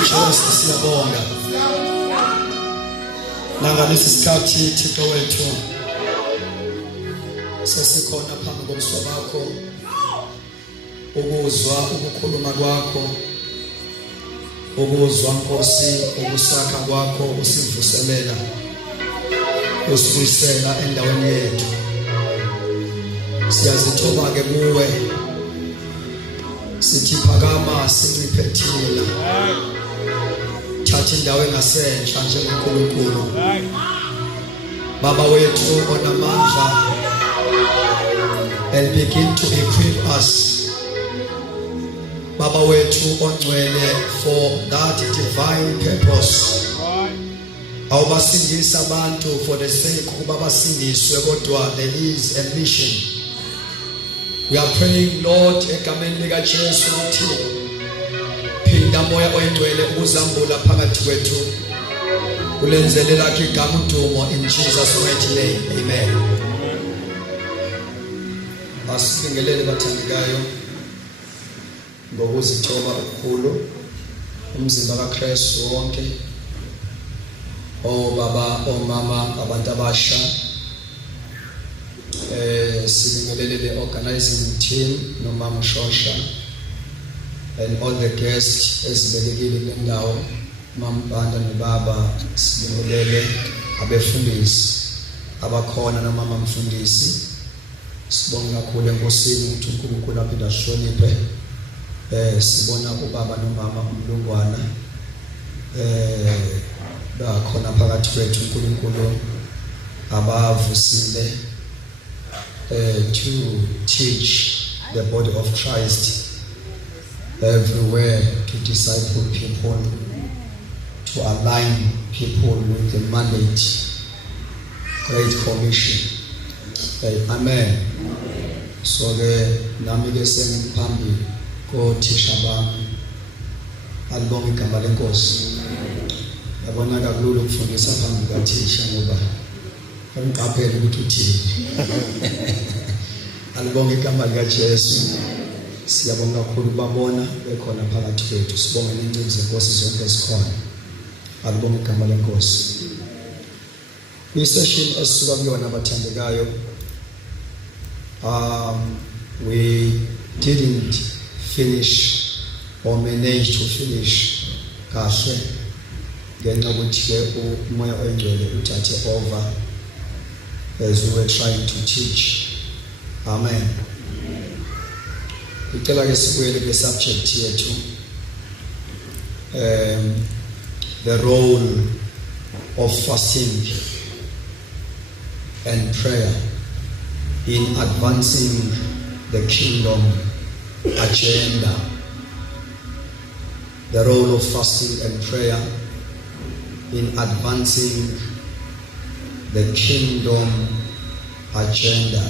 Jesus siyabonga. Nangalesi sikhathi Thixo wethu sesikhona phambi komso bakho ukuzwa ukukhuluma kwakho, ukuzwa Nkosi ukusakha kwakho, usivuselela, usibuyisela endaweni yethu. Siyazithoba ke kuwe, sithi phakama sinciphe thina, thatha indawo engasenhla njengoNkulunkulu. Baba wethu onamandla, and begin to equip us, Baba wethu ongcwele, for that divine purpose. Awubasindisa abantu for the sake ukuba basindiswe, kodwa there is a mission. We are praying, Lord, egameni lika Jesu ukuthi phinda moya oyingcwele ukuzambula phakathi kwethu, ulenzele lakhe igama udumo, in Jesus mighty name, amen. Asibingelele bathandekayo ngokuzithoba okukhulu umzimba kaKristu wonke, obaba, omama, abantu abasha, sibingelele the organizing team, nomama Shosha, and all the guests ezibekekile kule ndawo, mama Banda nobaba, sibingelele abefundisi abakhona nomama mfundisi. Sibonga kakhulu enkosini ukuthi uNkulunkulu aphinde asihloniphe. Sibona ubaba nomama uMlungwana bakhona phakathi kwethu, uNkulunkulu abavusile to teach the body of Christ everywhere, to disciple people, to align people with the mandate, Great Commission. Amen. So nami ke sengiphambi kothisha bami, alibonga igama lenkosi. Yabona kakhulu ukufundisa phambi kwathisha ngoba angiqaphele ukuthi uthini. Alibonga igama lika Jesu. Siyabonga kakhulu babona bekhona phakathi kwethu. Sibonga nengcebo zenkosi zonke ezikhona. Alibonga igama lenkosi. Kwi-session esisuka kuyona abathandekayo, we didn't finish or manage to finish kahle ngenxa ukuthi ke umoya oyingcwele uthathe over as we were trying to teach. Amen. Ngicela ke sibuyele ke subject yethu, the role of fasting and prayer in advancing the kingdom agenda. The role of fasting and prayer in advancing the kingdom agenda.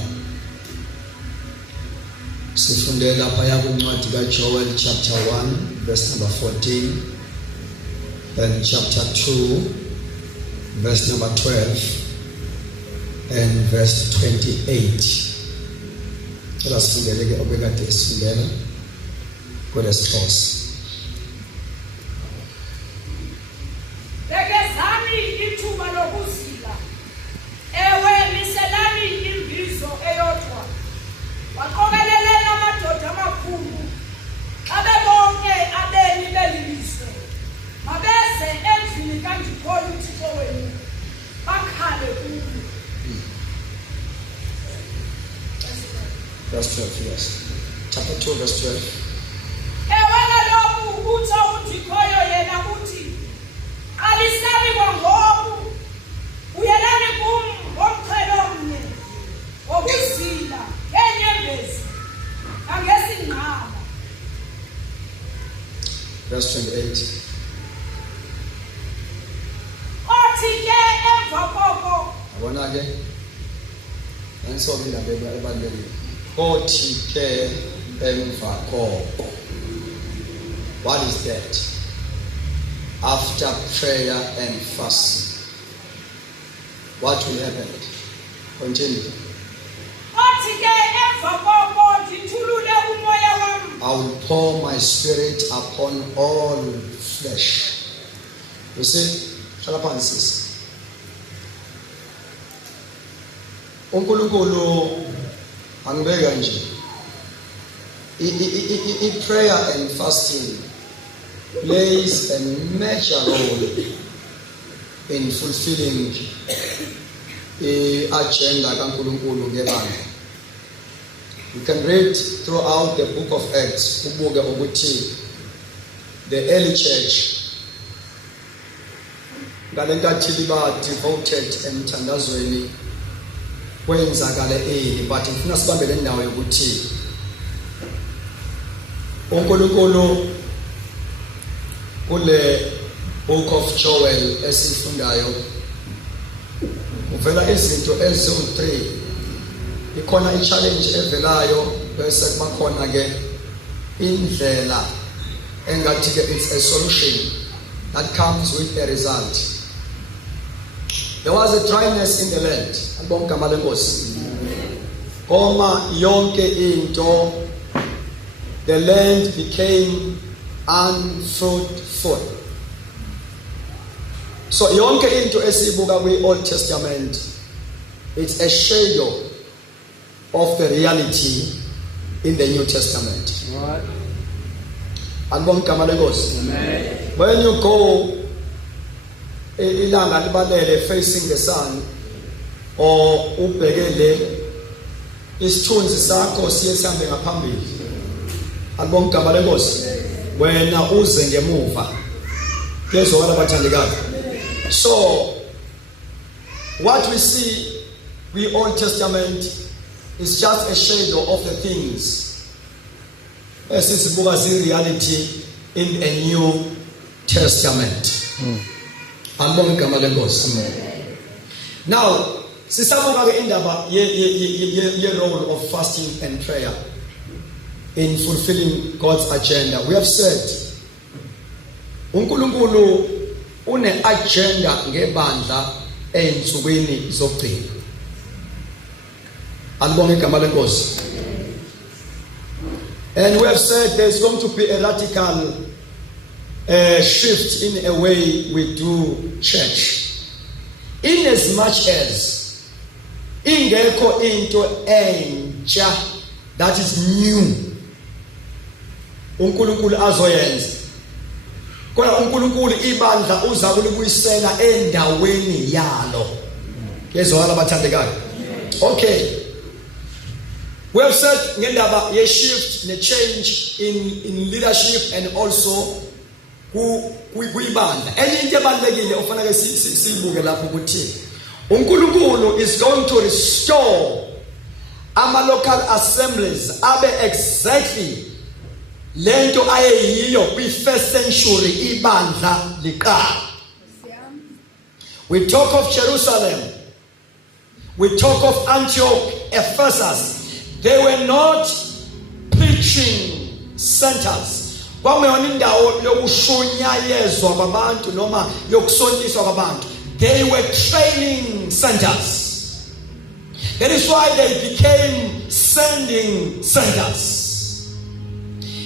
Sifundela phaya kuncwadi kaJoel chapter 1 verse number 14 and chapter 2 verse number 12 and verse 28. Cela sifundele ke obekade sifundela kwelesixhosa. Bekezani ithuba lokuzila, ewe miselani imbizo eyodwa, waqokelelena amadoda amakhulu, abe bonke abemi belilizwe, mabeze endlini kaNdikhoyo uThixo wenu, bakhale kuyo. Verse 12, yes. Chapter 2, verse 12. Ewela lokhu utho uNdikhoyo yena uthi, alisani kwangoku, uyelani kum ngomqhele omnye, wokuzila ngenyembezi, nangesingqala. Verse 28. Othi ke emva koko, Abona ke ensobe indaba ebalulekile. Othi ke emva koko. What is that? After prayer and fasting, what will happen? Continue. Othi ke emva koko ndithulule umoya wami I will pour my spirit upon all flesh. You see, hlala phansi sisi. uNkulunkulu angibeka nje. Prayer and fasting plays a major role in fulfilling the agenda kaNkulunkulu ngebandla. You can read throughout the book of Acts ubuke ukuthi the early church ngalenkathi liba devoted emthandazweni kwenzakale but ngifuna sibambe le ndawo yokuthi uNkulunkulu kule book of Joel esifundayo uvela izinto eziwu-3 ikhona i-challenge evelayo bese kuba khona ke indlela engathi ke it's a solution that comes with a result. There was a dryness in the land. Albonga igama lenkosi. Oma yonke into, the land became unfruitful. So yonke into esibuka kwi-Old Testament, it's a shadow of the reality in the New Testament. Right. Albonga igama lenkosi. Amen. When you go ilanga libalele facing the sun or ubhekele isithunzi sakho siye sihambe ngaphambili. Albonga igama lenkosi. Wena uze ngemuva. Kezwakala bathandekayo. So what we see with Old Testament is just a shadow of the things esisibuka zi reality in a New Testament. Now, sisabuka ke indaba ye role of fasting and prayer in fulfilling God's agenda. We have said uNkulunkulu une agenda ngebandla einsukwini zokugcina. Albonga igama lenkosi. And we have said there's going to be a radical shift in a way we do church. In as much as ingekho into entsha that is new uNkulunkulu azoyenza. Kodwa uNkulunkulu ibandla uza kulibuyisela endaweni yalo. Kezwakala bathandekayo. Okay. We have said ngendaba ye shift ne change in leadership and also kuyibandla. Enye into ebalekile ofanele sibuke lapho ukuthi uNkulunkulu is going to restore ama local assemblies abe exactly lento ayeyiyo kwi-1st century ibandla liqala. We talk of Jerusalem, we talk of Antioch, Ephesus. They were not preaching centers. Kwameyona indawo yokushunyayezwa kwabantu noma yokusondiswa kwabantu. They were training centers. That is why they became sending centers.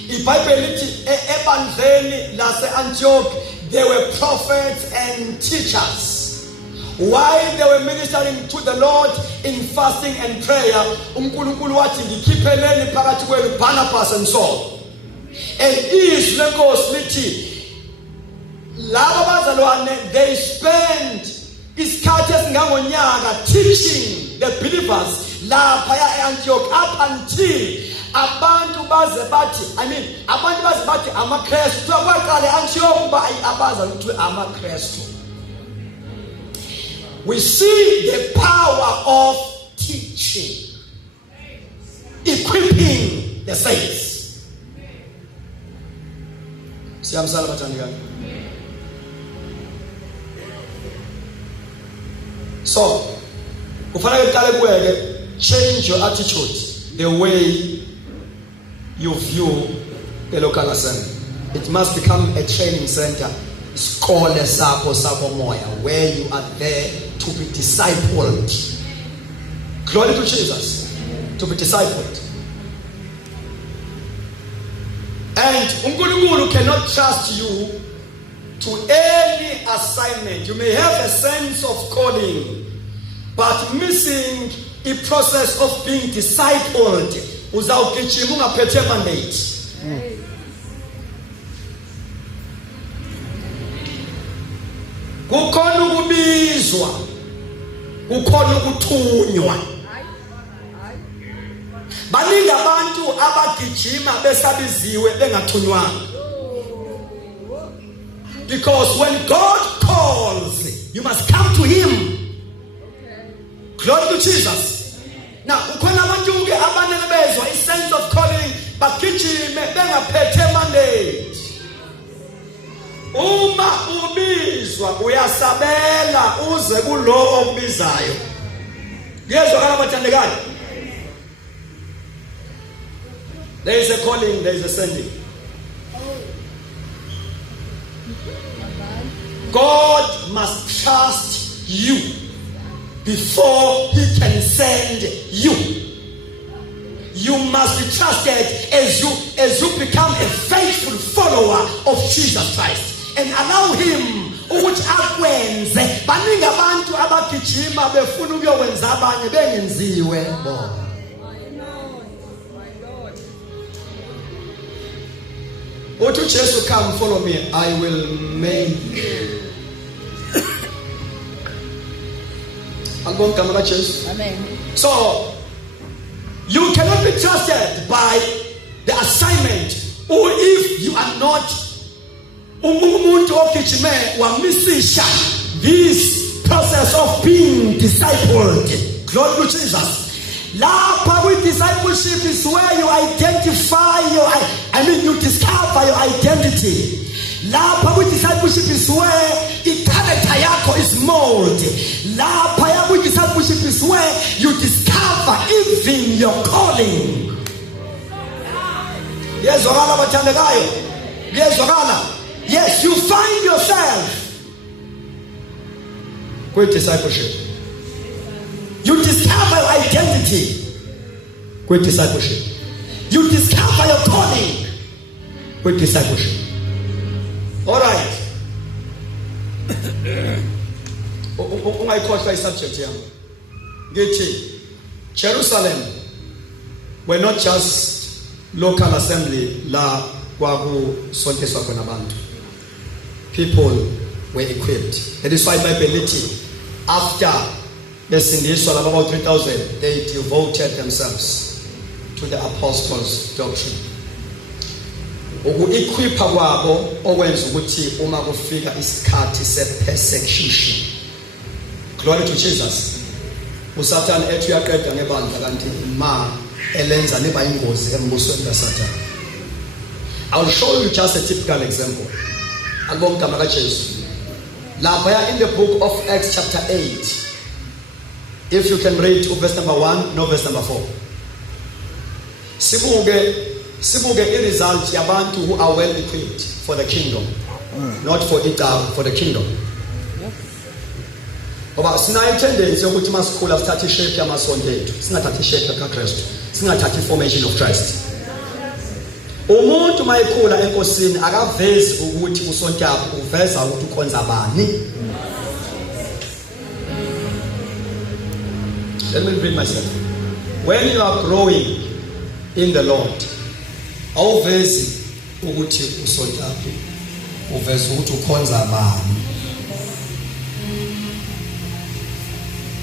IBhayibheli lithi ebandleni lase-Antioch there were prophets and teachers. While they were ministering to the Lord in fasting and prayer, uNkulunkulu wathi ngikhipheleni phakathi kwenu Barnabas and Saul. And izwi lenkosi lithi laba bazalwane they spent isikhathi esingangonyaka teaching the believers lapha e-Antioch up until abantu baze bathi abantu baze bathi amaKristu kwaqala e-Antioch ba abaza ukuthi amaKristu. We see the power of teaching, equipping the saints. Siyamsala bathandekayo. So, kufanele uqale kuweke change your attitude, the way you view the local assembly. It must become a training center. Skole sakho moya, where you are there to be discipled. Glory to Jesus. To be discipled. And uNkulunkulu cannot trust you to any assignment. You may have a sense of calling, but missing a process of being discipled. Uzawugijima ungaphethe mandate. Kukhona ukubizwa, kukhona ukuthunywa. Baningi abantu abagijima besabiziwe bengathunywanga. Because when God calls, you must come to him. Glory to Jesus. Now, ukhona abantu ke abanele bezwa a sense of calling bagijime bengaphethe mandate. Uma ubizwa uyasabela uze kulo obizayo. Ngiyezwakala bathandekayo. There is a calling, there is a sending. God must trust you before he can send you. You must be trusted as you become a faithful follower of Jesus Christ. And allow him ukuthi akwenze. Baningi abantu abagijima befuna ukuyokwenza abanye bengenziwe bona. Uthi uJesu, come follow me, I will make you. Amen. So you cannot be trusted by the assignment, or if you are not this process of being discipled. Glory to Jesus. Lapa with discipleship is where you identify you discover your identity. Lapa with discipleship is where the character yako is molded. Lapa with discipleship is where you discover even your calling. Yes, Ogala Batandagayo. Yes, Ogala. Yes, you find yourself. Great discipleship. You discover your identity. Great discipleship. You discover your calling. Great discipleship. All right. I caught my subject here. Jerusalem were not just local assembly la kwaku sonke swakho nabantu. People were equipped. That is why Bible after besindiswa about 3,000, they devoted themselves to the apostles' doctrine. Uku-equipa kwabo okwenza ukuthi uma kufika isikhathi se-persecution. Glory to Jesus. Usathane ethi uyaqeda ngebandla kanti ma elenza liba ingozi embusweni kaSathane. I will show you just a typical example. Albomgama kaJesu. Lapha in the book of Acts chapter 8. If you can read to verse number 1, no verse number 4. Sibuge a result yabantu who are well equipped for the kingdom. Not for it, for the kingdom. Ngoba sinayo tendency yokuthi masikhula sithathe shape yamasonto ethu, singathathi shape kaKristu, singathathi formation of Christ. Umuntu mayikhula enkosini akavezi ukuthi usonto yakho uveza ukuthi ukhonza bani. Let me repeat myself. When you are growing in the Lord, awuvezi ukuthi usonto yakho uveza ukuthi ukhonza bani.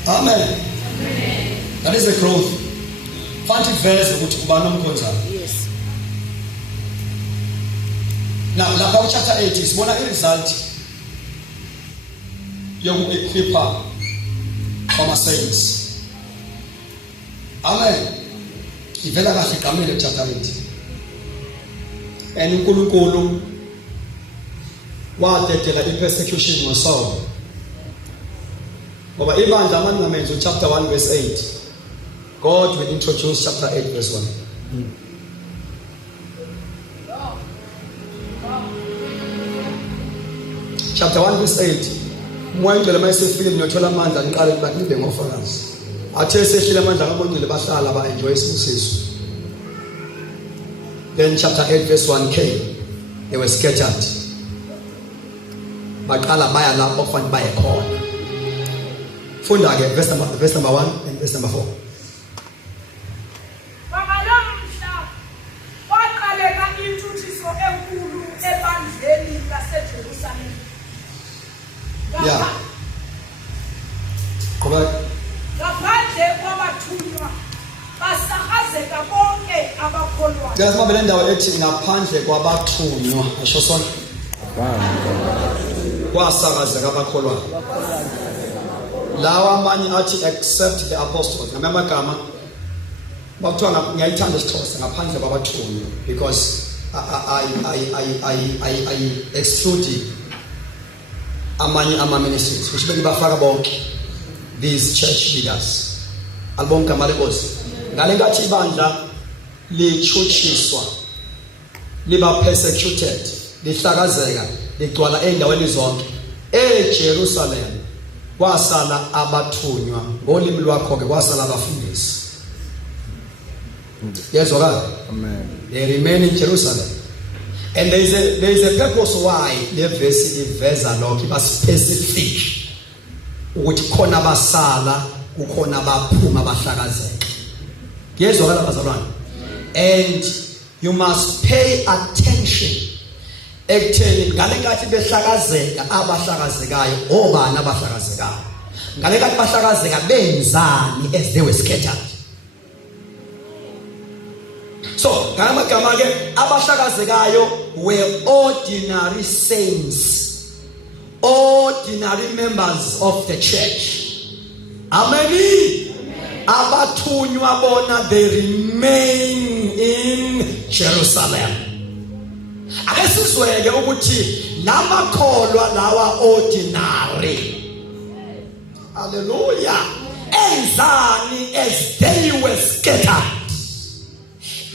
Amen. Amen. That is the growth. Fanti verse ukuthi ubani omkhonzayo. Yes. Now, lapha chapter 8 sibona iresult yoku-equipa kwama-saints. Amen. Ivela kahle iqamile chapter 8. And uNkulunkulu wadedela i-persecution ngoSaul. Ngoba ibandla amandamento chapter 1 verse 8. God will introduce chapter 8 verse 1. Chapter 1 verse 8. Moyengcwele mayesefile niyothola amandla niqale nibe ngofakazi. Athe sehlile amandla kaMoyengcwele bahlala ba enjoy isibusiso. Then chapter 8 verse 1 came. They were scattered. Baqala baya lapho kufanele baye khona. Funda ke verse number 1 and verse number 4. Bangalomhla waqaleka intuthiso enkulu ebandleni laseJerusalem. Yeah. Correct. Ngaphandle kwabathunywa basakazeka bonke abakholwayo. There's more than that ethi ngaphandle kwabathunywa. Asho sona. Kwasakazeka abakholwayo. Lawa amanye athi except the apostles. Ngamanye amagama bakuthiwa ngiyayithanda isixhosa ngaphandle kwabathunywa because I exclude amanye ama-ministries which bafaka bonke these church leaders albonke amalebozi ngale nkathi ibandla lichuchiswa liba persecuted lihlakazeka ligcwala endaweni zonke eJerusalem kwasala abathunywa ngolimi lwakho ke kwasala abafundisi yezwakala amen they remain in Jerusalem. And there is a purpose why the verse iveza lokho iba specific ukuthi khona basala kukhona baphuma bahlakazeka. Ngiyezwakala bazalwane. And you must pay attention ekutheni ngale nkathi behlakazeka abahlakazekayo obani abahlakazekayo. Ngale nkathi bahlakazeka benzani as they were scattered. So, ngamagama ke abahlakazekayo were ordinary saints, ordinary members of the church. Amen. Abathunywa bona they remain in Jerusalem. Akesizweke ukuthi namakholwa lawa ordinary. Hallelujah. Enzani as they were scattered.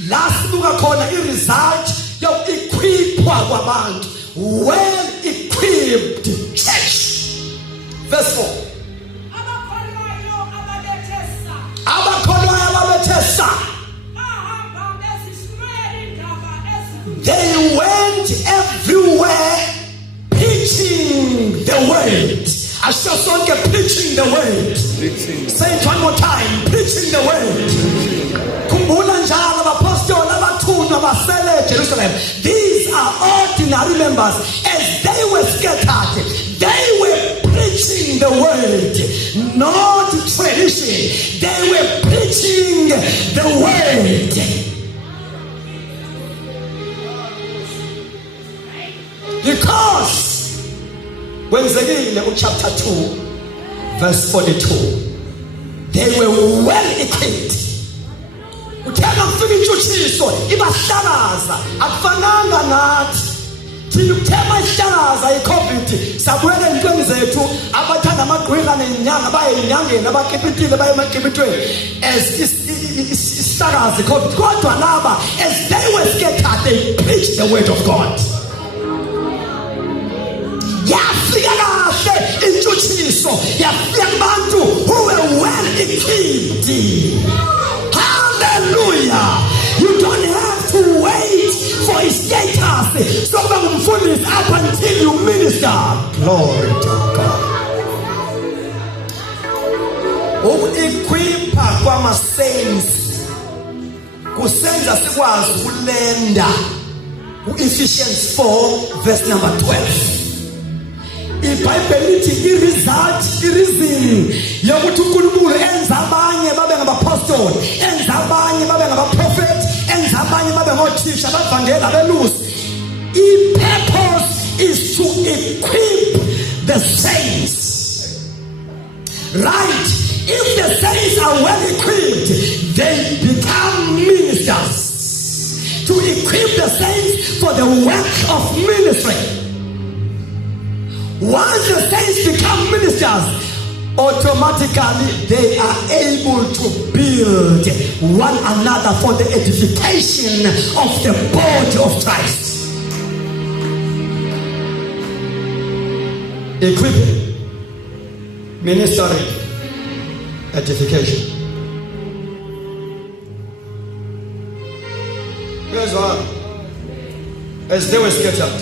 Last buka khona i-result yokuequipwa kwabantu, well equipped church. Verse 4. Abakholwayo ababethesa. They went everywhere preaching the word. I shall not get preaching the word. Say it one more time. Preaching the word. Jerusalem. These are ordinary members. As they were scattered, they were preaching the word, not tradition. They were preaching the word. Because when Zechariah chapter 2 verse 42, they were well equipped. Uthena mfika intshutshiso ibahlakaza akufananga nathi thina ukuthema ihlakaza iCovid sabuyela entweni zethu abathanda amagqwirha nenyanga baye enyangeni abakipitile baye emakipitweni as ihlakaza iCovid kodwa laba as they were scattered they preached the word of God. Yafika kahle intshutshiso yafika kubantu who were well equipped. Hallelujah. You don't have to wait for his status. So umfundisi up until you minister. Glory to God. Uku-equipa kwama-saints kusenza sikwazi ukulenda ku-Ephesians 4 verse number 12. iBhayibheli lithi i-reason yokuthi uNkulunkulu enza abanye babe ngabapostoli, enza abanye babe ngabaprofeti, enza abanye babe ngothisha, abavangeli, abelusi. I-purpose is to equip the saints. Right? If the saints are well equipped, they become ministers. To equip the saints for the work of ministry. Once the saints become ministers, automatically they are able to build one another for the edification of the body of Christ. Equipping, ministering, edification. Here's one. As they were scattered,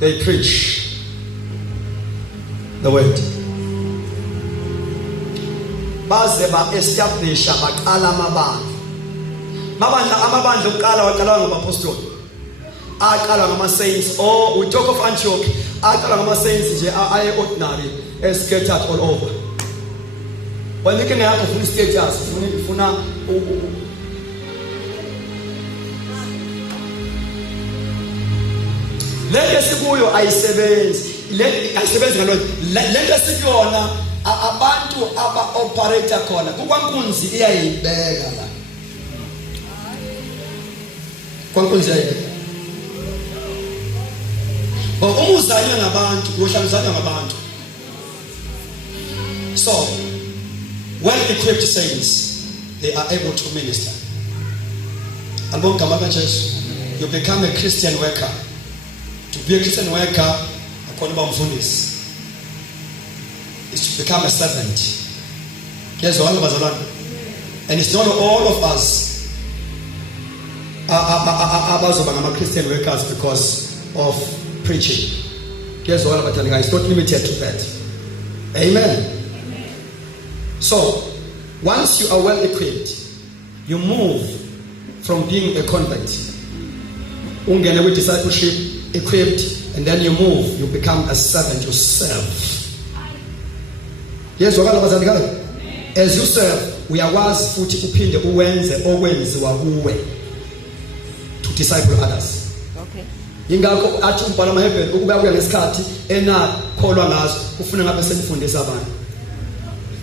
they preach the word. Baze ba establisha baqala amabandla okuqala waqala ngabapostoli, aqala ngama-saints. Or we talk of Antioch, aqala ngama-saints nje aye-ordinary, scattered all over. When you can have a status, ufuna lento sikuyo ayisebenzi ngalona lento sikuyona abantu aba-operate khona kwankunzi iyayibeka la kwankunzi iyayibeka umuzanya ngabantu uhlangizana ngabantu. So well-equipped saints, they are able to minister. You become a Christian worker. To be a Christian worker, is to become a servant. And it's not all of us are Christian workers because of preaching. It's not limited to that. Amen. So, once you are well equipped, you move from being a convert, ungene with discipleship, equipped, and then you move, you become a servant, you serve. Yes, as you serve, we are wise futhi uphinde uwenze okwenziwa kuwe to disciple others. Okay. Ingakho athi umbhalo amaHebrew ukuba kuya ngesikhathi enakholwa ngazo ufuna ngabe semfundisa abantu.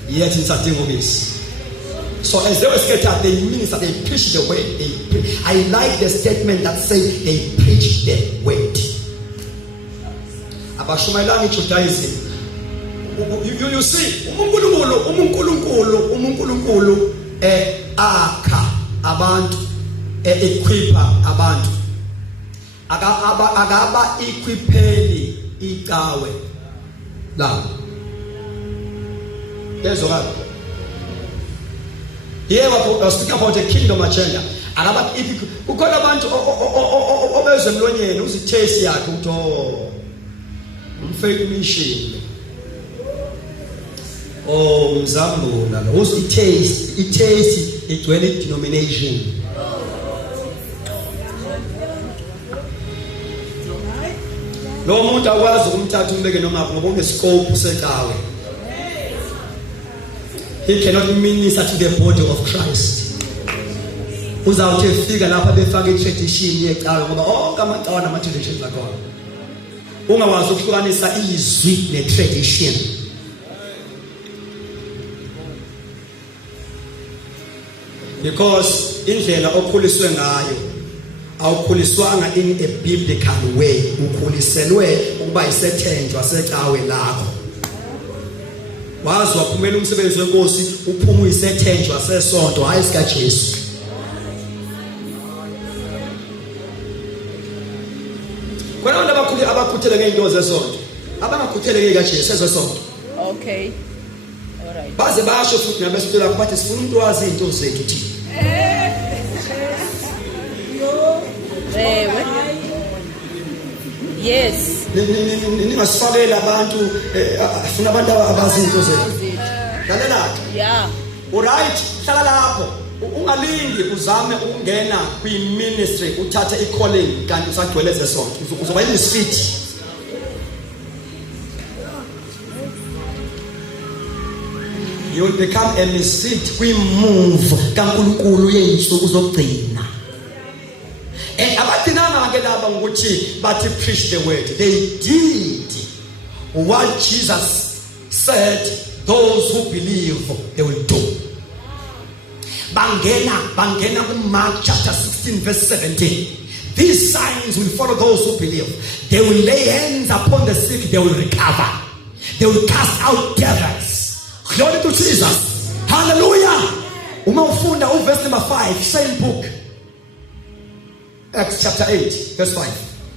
Yet it's a thing of this. So as they were scattered, they minister, they preach the word. I like the statement that says they preach the word. Abashumayelanga Judaism. You see, uMunkulunkulu akha abantu, equipa abantu. Agaba equipeli ikawe la. Here we speak about the kingdom agenda. And about if you call about obeze mlonyeni uzithesi yakhe uto faith mission. Oh mzambo na uzithesi igcwele denomination. Lo muntu akwazi ukumthatha umbeke noma ngoba unescope sekawe. He cannot minister to the body of Christ. Uzawuthi efika lapha befaka i-tradition yecawe ngoba onke amacawa nama-traditions akhona. Ungakwazi ukuhlukanisa izwi ne-tradition. Because indlela okhuliswe ngayo awukhuliswanga in a biblical way. Ukhuliselwe ukuba isethenjwa secawe lakho. Wazi waphumela umsebenzi wenkosi uphuma uyisethenjwa sesonto hayi sika Jesu. Kwena abantu abakhuthele ngeinto zesonto abangakhuthele ngeka Jesu sesonto. Okay. All right. Baze basho futhi nabesithola bathi sifuna umuntu wazi into zethu thina. Yes. Ningasifakela abantu afuna abantu abazi into zethu. Lalela. Yeah. Alright, hlala lapho. Ungalingi uzame ukungena kwi-ministry uthathe i-calling kanti usagcwele zesonto. Uzoba yisifiti. You will become a misfit kwi-move kaNkulunkulu yeyinsuku zokugcina. And abadinanga ke laba ngokuthi bathi preach the word. They did what Jesus said those who believe they will do. Bangena Mark chapter 16 verse 17. These signs will follow those who believe. They will lay hands upon the sick, they will recover. They will cast out devils. Glory to Jesus. Hallelujah. Umafunda verse number 5, same book. Acts chapter 8 verse 5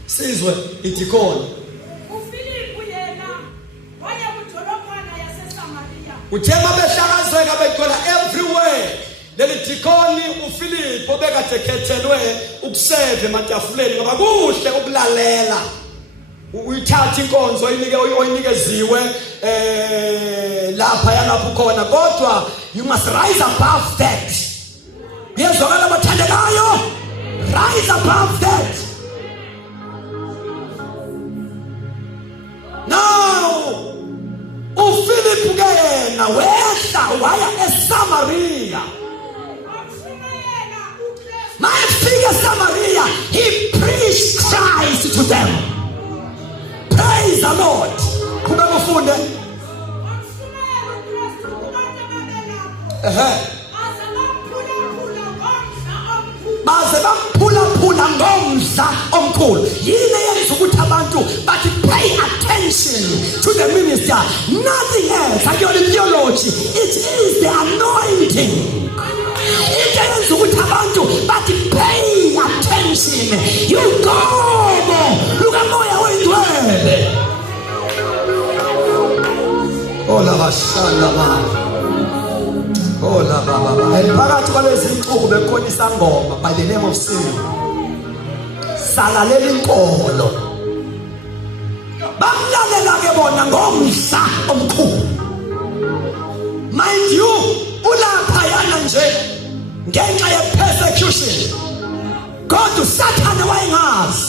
says what it is called. Utema behlakazeka begcwala everywhere. leli dikoni uPhilip obekade ekhethelwe ukuseve ematafuleni ngoba kuhle ukulalela uyithatha inkonzo oyinikeziwe lapha yalapho khona kodwa you must rise above that. Yezwakala abathandekayo, rise above that. Now uPhilip kena wehla waya eSamaria. Mayefika eSamaria, he preached Christ to them. Praise the Lord. Kuba kufunde. Baze bamphulaphula ngomdla omkhulu. Yini yenza ukuthi abantu bathi pay attention to the minister. Nothing else. Ayona theology. It is the anointing. Into yenza ukuthi abantu bathi pay attention. You go. Luka moya wendwele. Ola bashanda ba. Ola baba. Phakathi kwalezi insuku bekhona isangoma by the name of Zulu. Salalela inkolo. Bamlalela ke bona ngomhla omkhulu. Mind you, ulapha yana nje ngenxa ye persecution. Kodwa uSathane wayengazi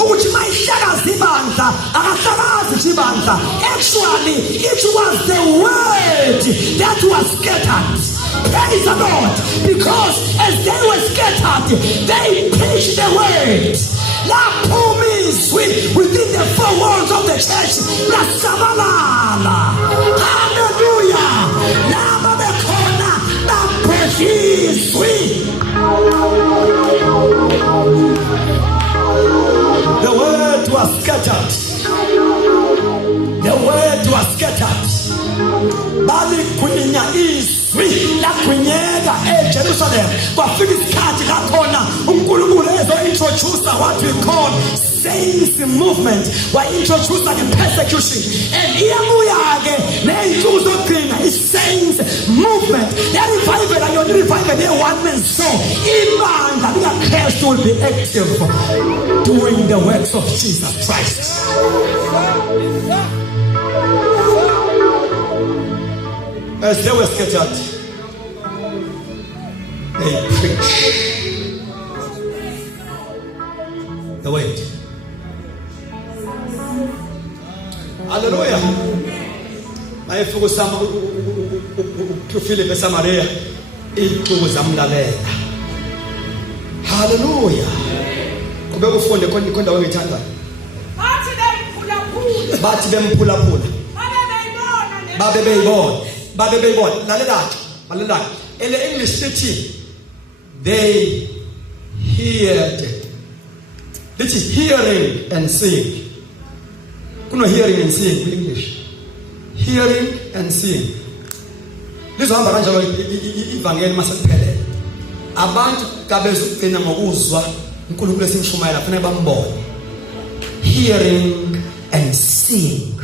ukuthi mayihlakaza ibandla akahlakazi ibandla. Actually it was the word that was scattered. Praise the Lord. Because as they were scattered, they preached the word. La promise within the four walls of the church. La sabalala. Hallelujah. La babekona. La praise. The word was scattered. The word was scattered. Bali kwinya izwi la kwinyeka eJerusalem. Kwafika isikhathi lakhona uNkulunkulu ezo-introduce what we call saints movement. Wa-introduce the persecution. And iyabuya-ke ney'nsuku zokugcina i-saints movement. Le revival ayona revival ye-one man show. Ibandla likaKristu will be active doing the works of Jesus Christ. As they were scattered, they preached the word. Hallelujah. I focus to Philip Samaria. It was amlalela. Hallelujah. Kube kufunde konda wengithanda. Bathi bemphulaphula. Babe beyibona. Lalela. In the English city, they heard. This is hearing and seeing. Kuno hearing and seeing in English. Hearing and seeing. This one kanjalo ivangeli masephelele. Abantu kabezugcina ngokuzwa uNkulunkulu esimshumayela kufanele bambone. Hearing and seeing.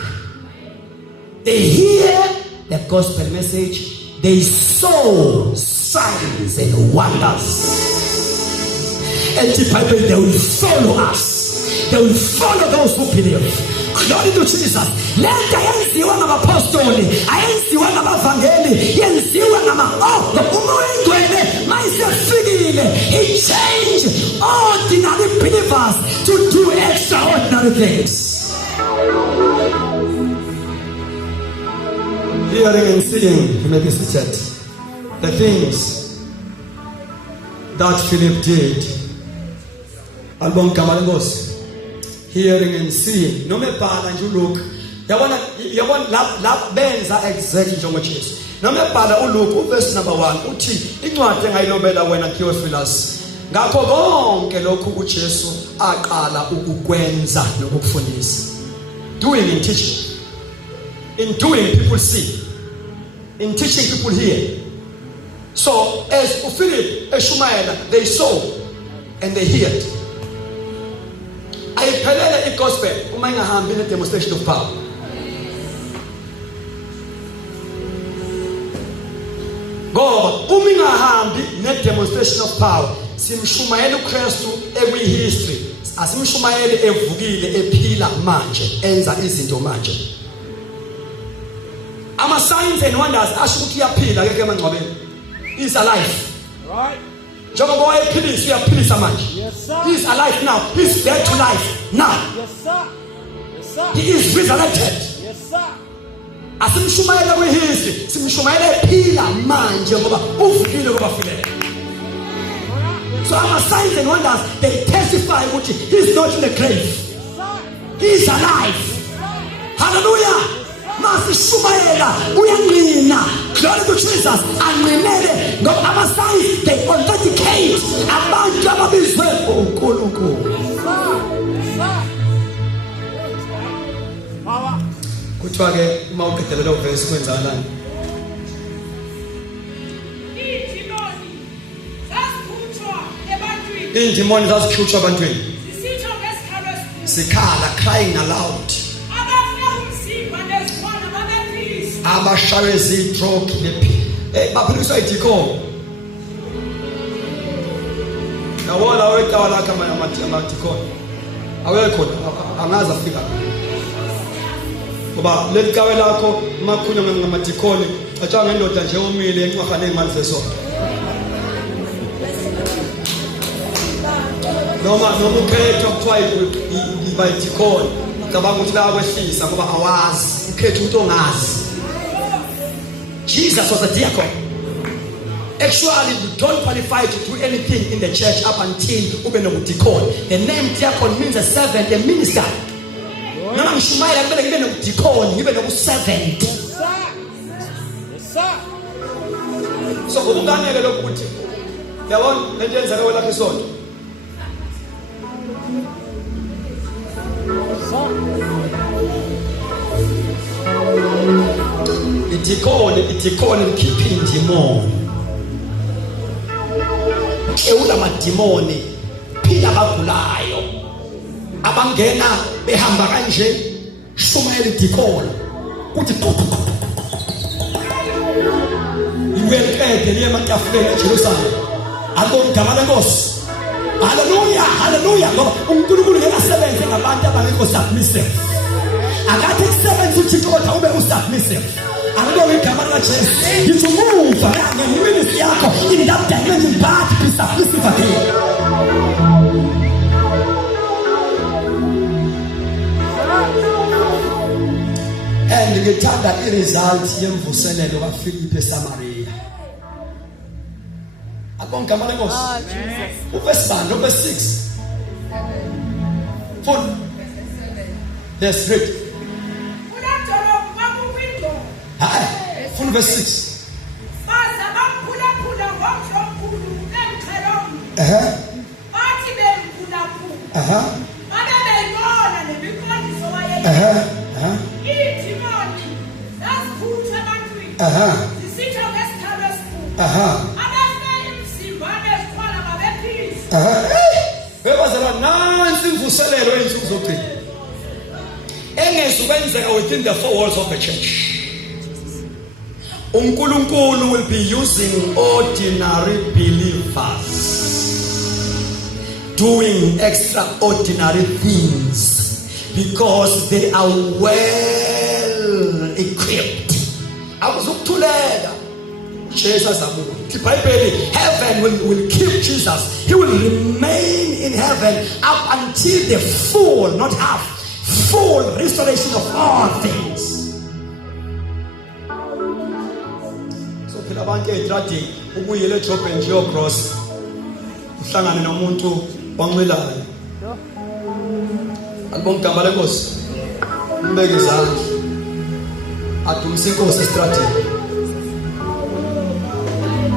They hear the gospel message. They saw signs and wonders. And the Bible, they will follow us. They will follow those who believe. Glory to Jesus. Lenta yenziwa ngabapostoli, ayenziwa ngabavangeli, yenziwa umuyingcwele mayisefikile. He changed ordinary believers to do extraordinary things. Hearing and seeing, you may be seated. The things that Philip did. Album Kamalengos. Hearing and seeing. No me bala nje look. Yabona la benza exactly njengo Jesu. No me bala uLuke verse number 1 uthi incwadi engayilobela wena Theophilus. Ngakho konke lokhu uJesu aqala ukukwenza nokufundisa. Doing and teaching. In doing, people see. In teaching, people hear. So, as Philip, as Shumaela, they saw and they heard. I pelele the gospel. Umanga hambi a demonstration of power. ngoba uma ingahambi ne demonstration of power simshumayela uKristu every history asimshumayele evukile ephila manje enza izinto manje ama signs and wonders asho ukuthi uyaphila ke emangcwabeni is alive right njengoba wayephilisa uyaphilisa manje yes sir he is alive now he is back to life now yes sir yes sir he is resurrected yes sir asimshumayela kwehistory simshumayela ephila manje ngoba uvukile kwabafileyo. So our signs and wonders, they testify that he's not in the grave. He's alive. Hallelujah. Masi shumaela, uyangina. Glory to Jesus. Anginele. No, our signs, they authenticate. Abantu ababizwe uNkulunkulu. Kuthiwa ke uma uqedela lo verse kwenzakalani? Indemoni zazikhutshwa abantwini Zisitsho ngesikhala sikhala crying aloud abafuna umzimba nezikona babephisa abashawe zi-stroke baphiliswa idikoni yabona awekawa lakho amadikoni awekho angazi afika ngoba leli kawe lakho makhunywa ngamadikoni atsha ngendoda nje omile enqwaha nezimali zesonto noma ukhetho kuthiwa ibayidikoni cabanga ukuthi bayakwehlisa ngoba awazi ukhetho ukuthi ongazi. Jesus was a diacon. Actually you don't qualify to do anything in the church up until ube nobudikoni. The name diacon means a servant, a minister. Noma ngishumayela kumele ngibe nobudikoni ngibe nobu-servant. Yes sir. So ukunganele lokuthi yabona lento yenzeka kwelakho isonto itikone likhipha indimoni eula madimoni phila abagulayo abangena behamba kanje shumayela idikoni kuthi iwelqede liye ematafuleni eJerusalem akongama lenkosi. Hallelujah, hallelujah. Ngoba uNkulunkulu ngeke asebenze ngabantu abangekho submissive. Akathi kusebenza uThixo kodwa ube usubmissive. Angeke igama likaJesu lithi move ngeministry yakho in that dimension but be submissive again. And ngithanda iresult yemvuselelo kaFilipi eSamaria. Akongama lenkosi. Verse 1, no verse 6. Full. Yes, read. Full verse 6. Within the four walls of the church, uNkulunkulu will be using ordinary believers doing extraordinary things because they are well equipped. Awuzukuthuleka Jesus abuya. The Bible, heaven will keep Jesus. He will remain in heaven up until the full, not half, full restoration of all things. So phela abantu etradi ukuyele job and your cross uhlangane nomuntu wanqelayo. Alibongigama lenkosi. Mbeke izandla. Adumise inkosi estradi.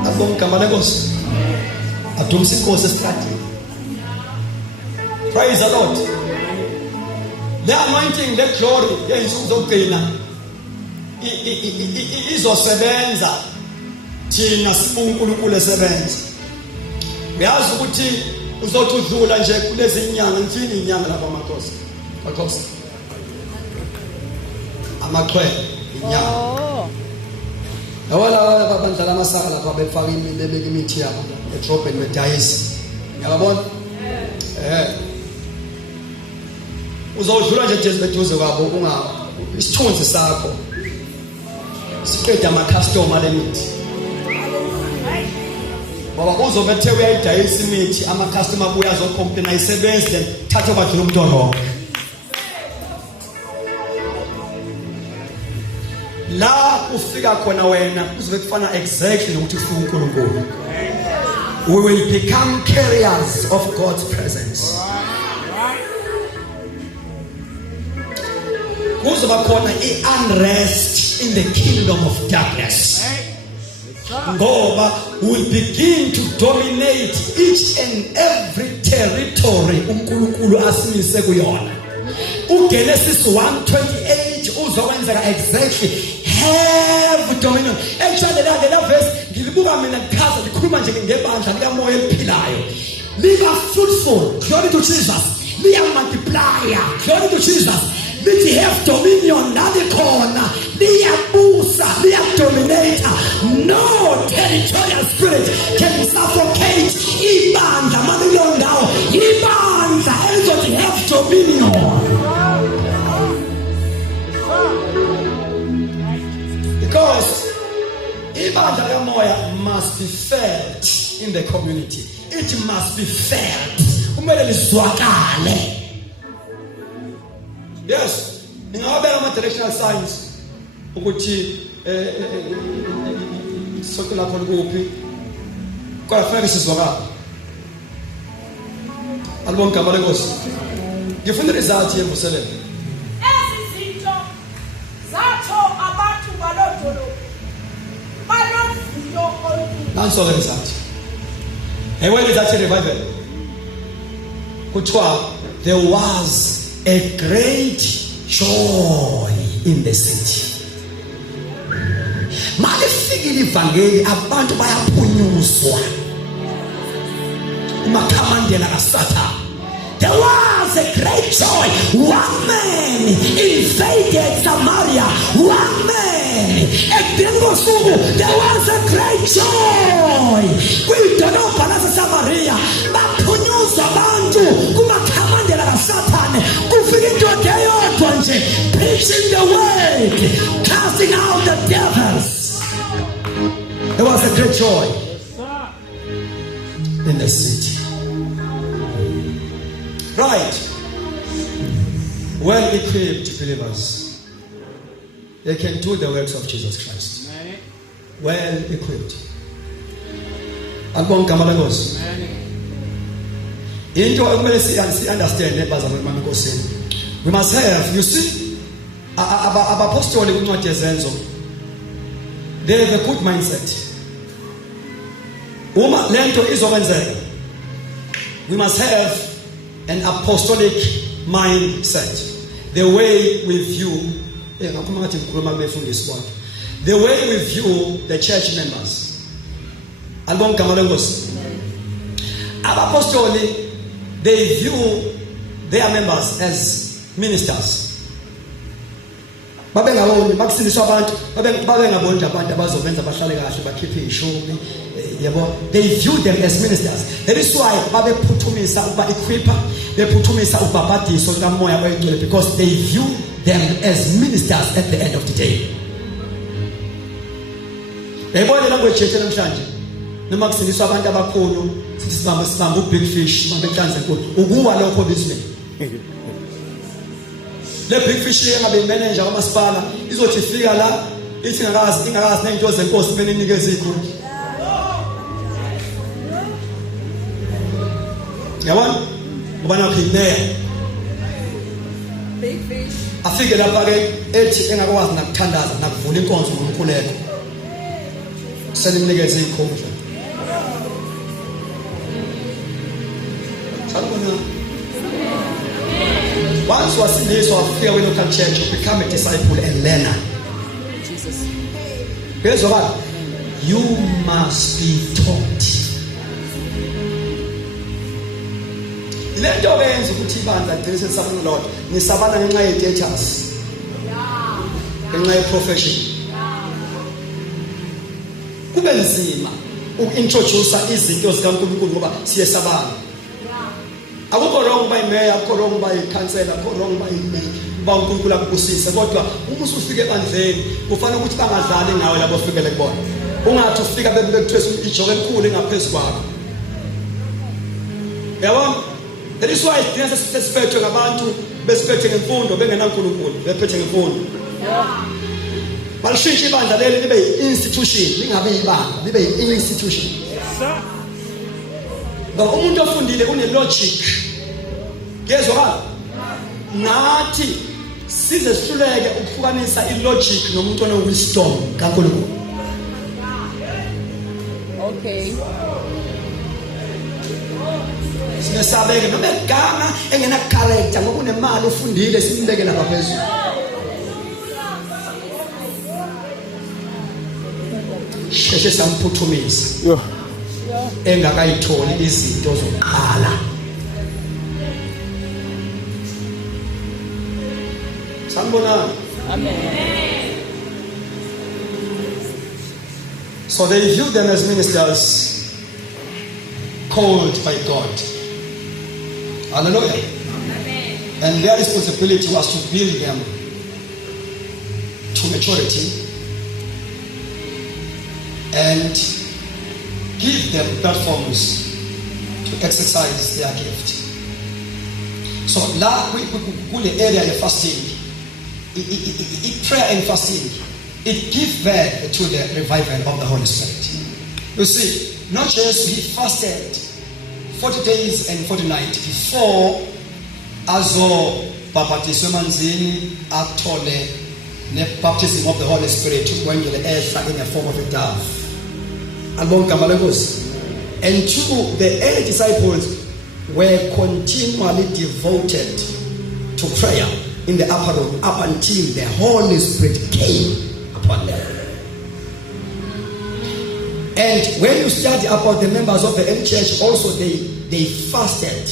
Alibongigama lenkosi. Adumise inkosi estradi. Praise the Lord. The anointing, the glory, yensuku zokugcina izosebenza thina sibuNkulunkulu esebenza. Uyazi ukuthi uzothi udlula nje kulezi inyanga ngithini inyanga lapha amakhosi. Makhosi. Amaxhwele inyanga. Awala abandla amasaka lapha befaka imithi yabo edrop and bedayisi. Yabona? Uzodlula nje Jesu beduze kwabo unga isithunzi sakho. Siqeda ama customer lemithi. Baba uzobethe uyayidayisa imithi ama customer buya azocomplain ayisebenzi then thatha badlula umntwana. La ufika khona wena uzobe kufana exactly ukuthi ufuna uNkulunkulu. We will become carriers of God's presence. Kuzoba khona unrest in the kingdom of darkness. Ngoba will begin to dominate each and every territory uNkulunkulu asimise kuyona. UGenesis 1:28 uzokwenzeka exactly have dominion. Actually la verse ngilibuka mina ngichaza likhuluma nje ngebandla likamoya eliphilayo. Live fruitful, glory to Jesus. Liya multiply, glory to Jesus. Lithi have dominion nalikhona, liyabusa, liyadominate. No territorial spirit can suffocate ibandla malilo ndawo. Ibandla elizothi have dominion. Because ibandla kamoya must be felt in the community. It must be felt. Kumele lizwakale. Yes, ngingabeka ama directional signs ukuthi sokela khona kuphi. Kodwa fanele sizwakale. Alibonke igama lenkosi. Ngifuna result yevuselelo. Ezizinto zatho abantu balodolo. Balovuyo olukhulu. Nanso ke result. Hey, when is that revival? Kuthiwa there was a great joy in the city. Malifikile ivangeli abantu bayaphunyuzwa. Umakhamandela kaSatha. There was a great joy. One man invaded Samaria. One man. There was a great joy. Kwidolobha laseSamaria baphunyuzwa abantu kumakhamandela kaSathane. Kufika indoda eyodwa nje preaching the word, casting out the devils. There was a great joy in the city. Right. Well-equipped believers, they can do the works of Jesus Christ. Well-equipped. Albon kamalagos. Into ekumele si understand ebazama mama nkosini. We must have, you see, abapostoli kuncwadi yezenzo. They have a good mindset. Uma lento izokwenzeka. We must have an apostolic mindset. The way we view the way we view the church members. Albon kamalengos. Apostoli, they view their members as ministers. Babengaboni bakusindiswa abantu babengaboni abantu abazobenza bahlale kahle bakhiphe ishumi yabo. They view them as ministers. That is why babephuthumisa uba equipa bephuthumisa ubabhadiso kamoya oyingcwele, because they view them as ministers at the end of the day. Yayibona language yethu namhlanje noma kusindiswa abantu abakhulu sithi sibamba big fish sibambe inhlanzi enkulu ukuwa lokho business. Le big fish engabe manager kamasipala izothi fika la ithi ingakazi nezinto zenkosi bene inikeze ikhulu. Yabona ngoba naphinde Big fish. afike lapha ke ethi engakwazi nakuthandaza nakuvula inkonzo ngoNkululeko. Selimnikeze ikhulu. Once you are in this or fear when you come church, you become a disciple and learner. Jesus. Here's what you must be taught. Let your hands ukuthi ibandla ngicela sabona Lord nisabana ngenxa ye status. Ngenxa ye profession. kube nzima ukintroduce izinto zikaNkulunkulu ngoba siyesabana. Akukho wrong by mayor, akukho wrong by councillor, akukho wrong by ba uNkulunkulu akubusise, kodwa uma usufike ebandleni kufanele ukuthi bangadlali ngawe labo ofikele kubona. Ungathi ufika bekuthwesa ijoke enkulu engaphezulu kwakho. Yabona? That is why igcina sesiphethe ngabantu besiphethe ngemfundo bengenaNkulunkulu, bephethe ngemfundo. Balishintshe ibandla leli libe yi-institution, lingabe ibandla, libe yi-institution. Ngoba umuntu ofundile une-logic. Ngezwakala? Nathi size sihluleke ukuhlukanisa i-logic nomuntu one-wisdom kaNkulunkulu. Okay. Sinesabeke noma egama engena character ngoba unemali ufundile simbeke lapha phezulu. Sheshe samphuthumisa. Engakayitholi izinto zokuqala. Sanibona. Amen. So they view them as ministers called by God. Hallelujah. Amen. And their responsibility was to build them to maturity and give them platforms to exercise their gift. So la kule area of fasting, prayer and fasting, it gives birth to the revival of the Holy Spirit. You see, not just he fasted 40 days and 40 nights before azo baptism manzini atole the baptism of the Holy Spirit when the earth in the form of a dove. And two, the early disciples were continually devoted to prayer in the upper room up until the Holy Spirit came upon them. And when you study about the members of the early church, also they fasted,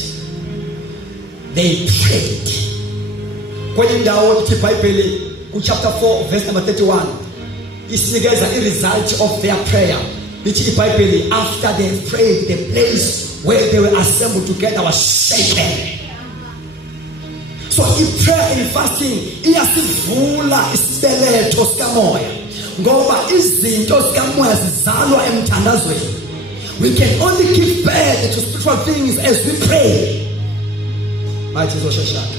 they prayed. When in the Bible, chapter 4, verse number 31, it gives a result of their prayer. Which Bible, after they prayed, the place where they were assembled together was shaken. So in prayer and fasting, iyasivula isibeletho sikamoya. Ngoba izinto sikamoya zizalwa emthandazweni. We can only give birth to spiritual things as we pray. Might is Oshashaka.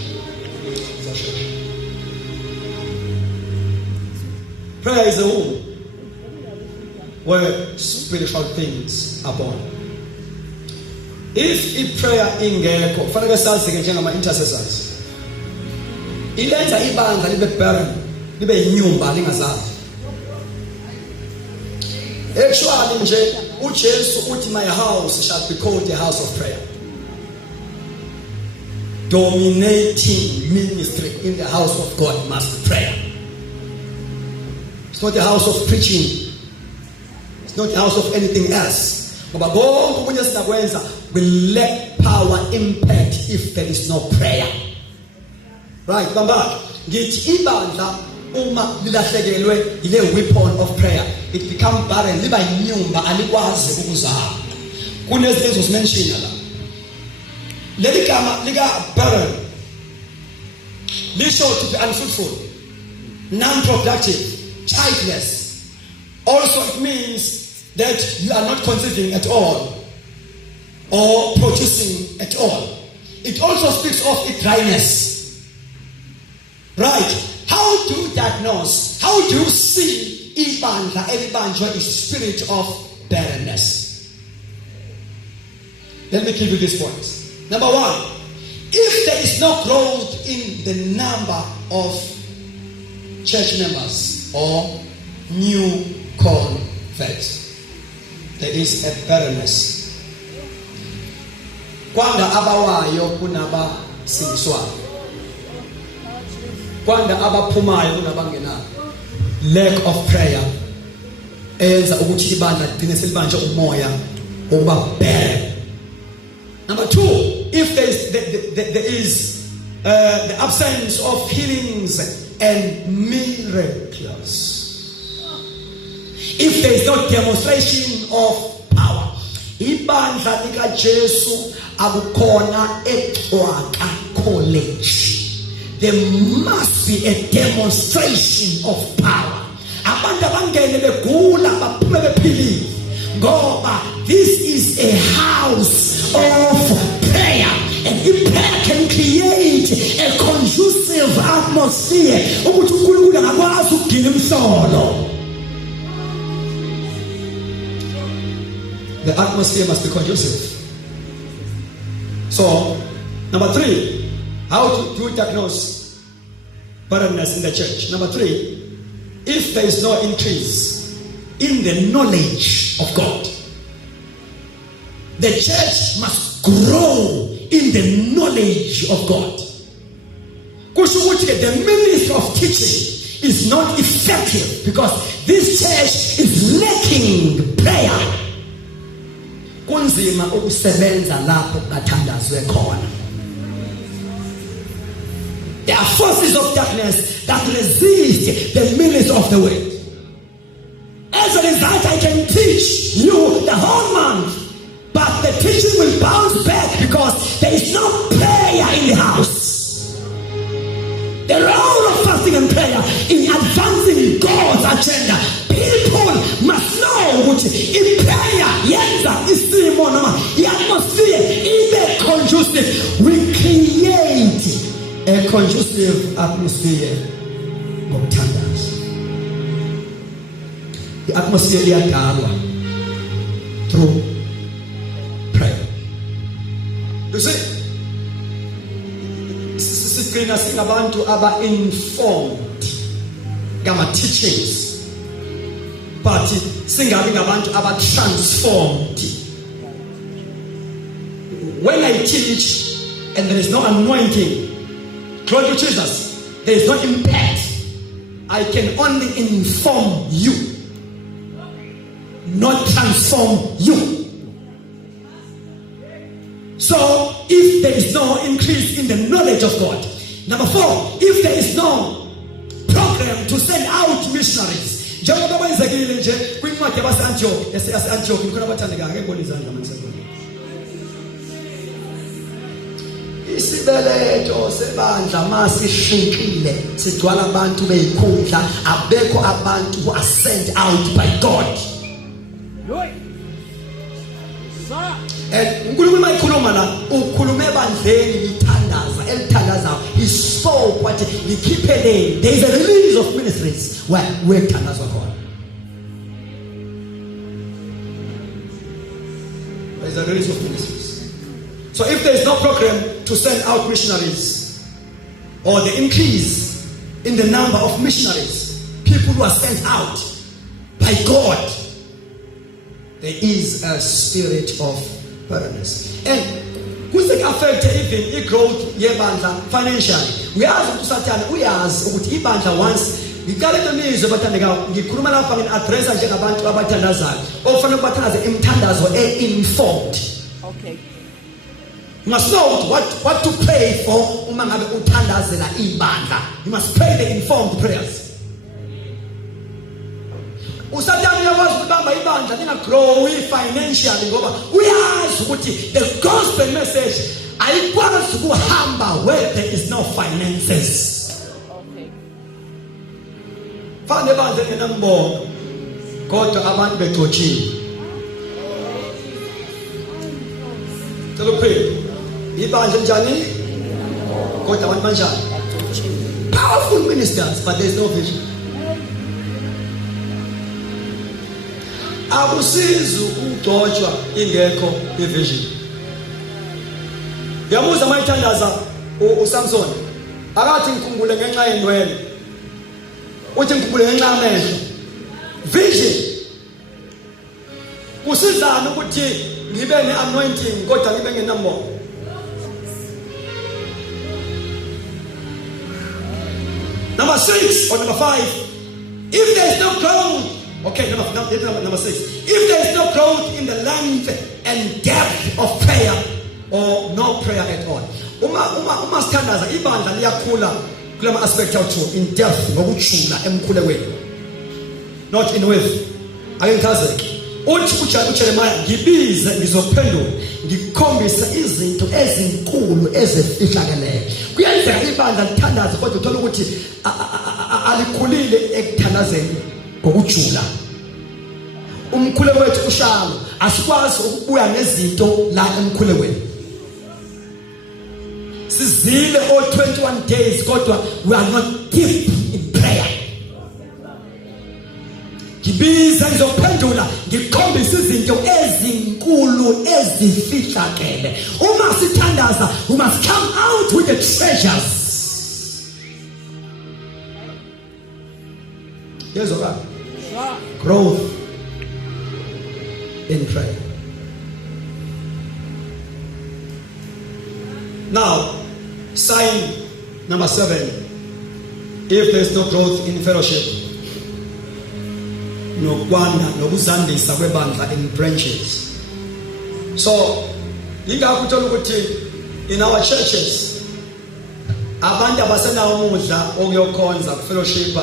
Prayer is a womb where spiritual things are born. If prayer ingekho, kufanele sazi ke njengama intercessors. Ilenza ibandla libe barren, libe inyumba lingazali. Actually nje uJesu uthi my house shall be called the house of prayer. Dominating ministry in the house of God must be prayer. It's not the house of preaching. It's not the house of anything else. But will lack power, impact if there is no prayer. Right, Bamba. Ngithi ibandla uma lilahlekelwe ile weapon of prayer, it become barren, liba inyumba alikwazi ukuzala. Kunezinto zimenshina la. Leli gama lika barren lisho to be unfruitful, non-productive, childless. Also it means that you are not conceiving at all or producing at all. It also speaks of a dryness. Right? How do you diagnose? How do you see ibandla elibanjwa is spirit of barrenness? Let me give you this point. Number one, if there is no growth in the number of church members or new converts, there is a barrenness. Kwanda abawayo kunaba sindiswayo. Kwanda abaphumayo kunabangenayo. Lack of prayer enza ukuthi ibandla ligcine selibanjwe umoya okuba barren. Number two, if there is the absence of healings and miracles. if there is no demonstration of power. Ibandla lika Jesu akukhona eCwaka College. There must be a demonstration of power. Abantu abangene begula baphume bephilile ngoba this is a house of prayer, and if prayer can create a conducive atmosphere ukuthi uNkulunkulu angakwazi ukugcina imsolo. The atmosphere must be conducive. So, number 3, how do we diagnose barrenness in the church? Number 3, if there is no increase in the knowledge of God, the church must grow in the knowledge of God. The ministry of teaching is not effective because this church is lacking prayer. Kunzima ukusebenza lapho bathandazwe khona. There are forces of darkness that resist the ministry of the word. As a result, I can teach you the whole month, but the teaching will bounce back because there is no prayer in the house. The role of fasting and prayer in advancing God's agenda. People must know which in prayer, the atmosphere is conducive. We create a conducive atmosphere of tenders. The atmosphere iyadalwa through prayer. You see, sisigcina singabantu aba informed ngama teachings, but singabi ngabantu aba transformed. When I teach and there is no anointing, glory to Jesus, there is no impact. I can only inform you, not transform you. So, if there is no increase in the knowledge of God. Number 4, if there is no program to send out missionaries. Isibeletho sebandla masishintshile sigcwala abantu beyikhundla abekho abantu who are sent out by God. And uNkulunkulu mayikhuluma la ukhulume ebandleni lithandaza elithandaza. He spoke what likhipheleni. There is a release of ministries where thandazwa khona. There is a release of ministries. So if there is no program to send out missionaries, or the increase in the number of missionaries, people who are sent out by God, there is a spirit of barrenness. And who's the affect even the growth yebandla financially? We ask Satan, we ask ukuthi ibandla once ngikaleka nizwe bathandeka ngikhuluma lapha ngiaddressa njengabantu abathandazayo ofanele bathandaze imthandazo informed. Okay. You must know what to pray for uma ngabe uthandazela ibandla. You must pray the informed prayers. Usathane uyakwazi ukubamba ibandla lingagrow financially ngoba uyazi ukuthi the gospel message ayikwazi ukuhamba where there is no finances. Okay. Fane bandla enambongo kodwa abantu begcotshiwe. Tolophe ibandla njani kodwa abantu banjani? Powerful ministers, but there is no vision. Akusizi ukugcotshwa ingekho ivision. Yamuza mayithandaza uSamson akathi ngikhumbule ngenxa yenwele. Uthi ngikhumbule ngenxa yamehlo. Vision. Kusizana ukuthi ngibe neanointing kodwa ngibe ngenambo. Number 6 or number 5, if there is no growth. Okay, number 6. If there is no growth in the length and depth of prayer or no prayer at all. Uma standards ibandla liyakhula kulama aspect of in depth ngokuchula emkhulekweni. Not in width. ake ngichazeke uthi uJeremiah ngibize ngizophendula ngikhombisa izinto ezinkulu ezifihlakeleyo kuyenzeka ibandla lithandaza kodwa uthola ukuthi alikhulile ekuthandazeni ngokujula umkhuleko wethu ushalo asikwazi ukubuya nezinto la emkhulekweni sizile all 21 days kodwa we are not deep in prayer ngibiza ngizophendula ngikhombisa izinto ezinkulu ezifihlakele uma sithandaza we must come out with the treasures yes or growth in prayer. Now, sign number 7. If there is no growth in fellowship, no kwanda, no kuzandisa kwebandla in branches. So, in our churches, abantu abasenawo umudla okuyokhonza fellowship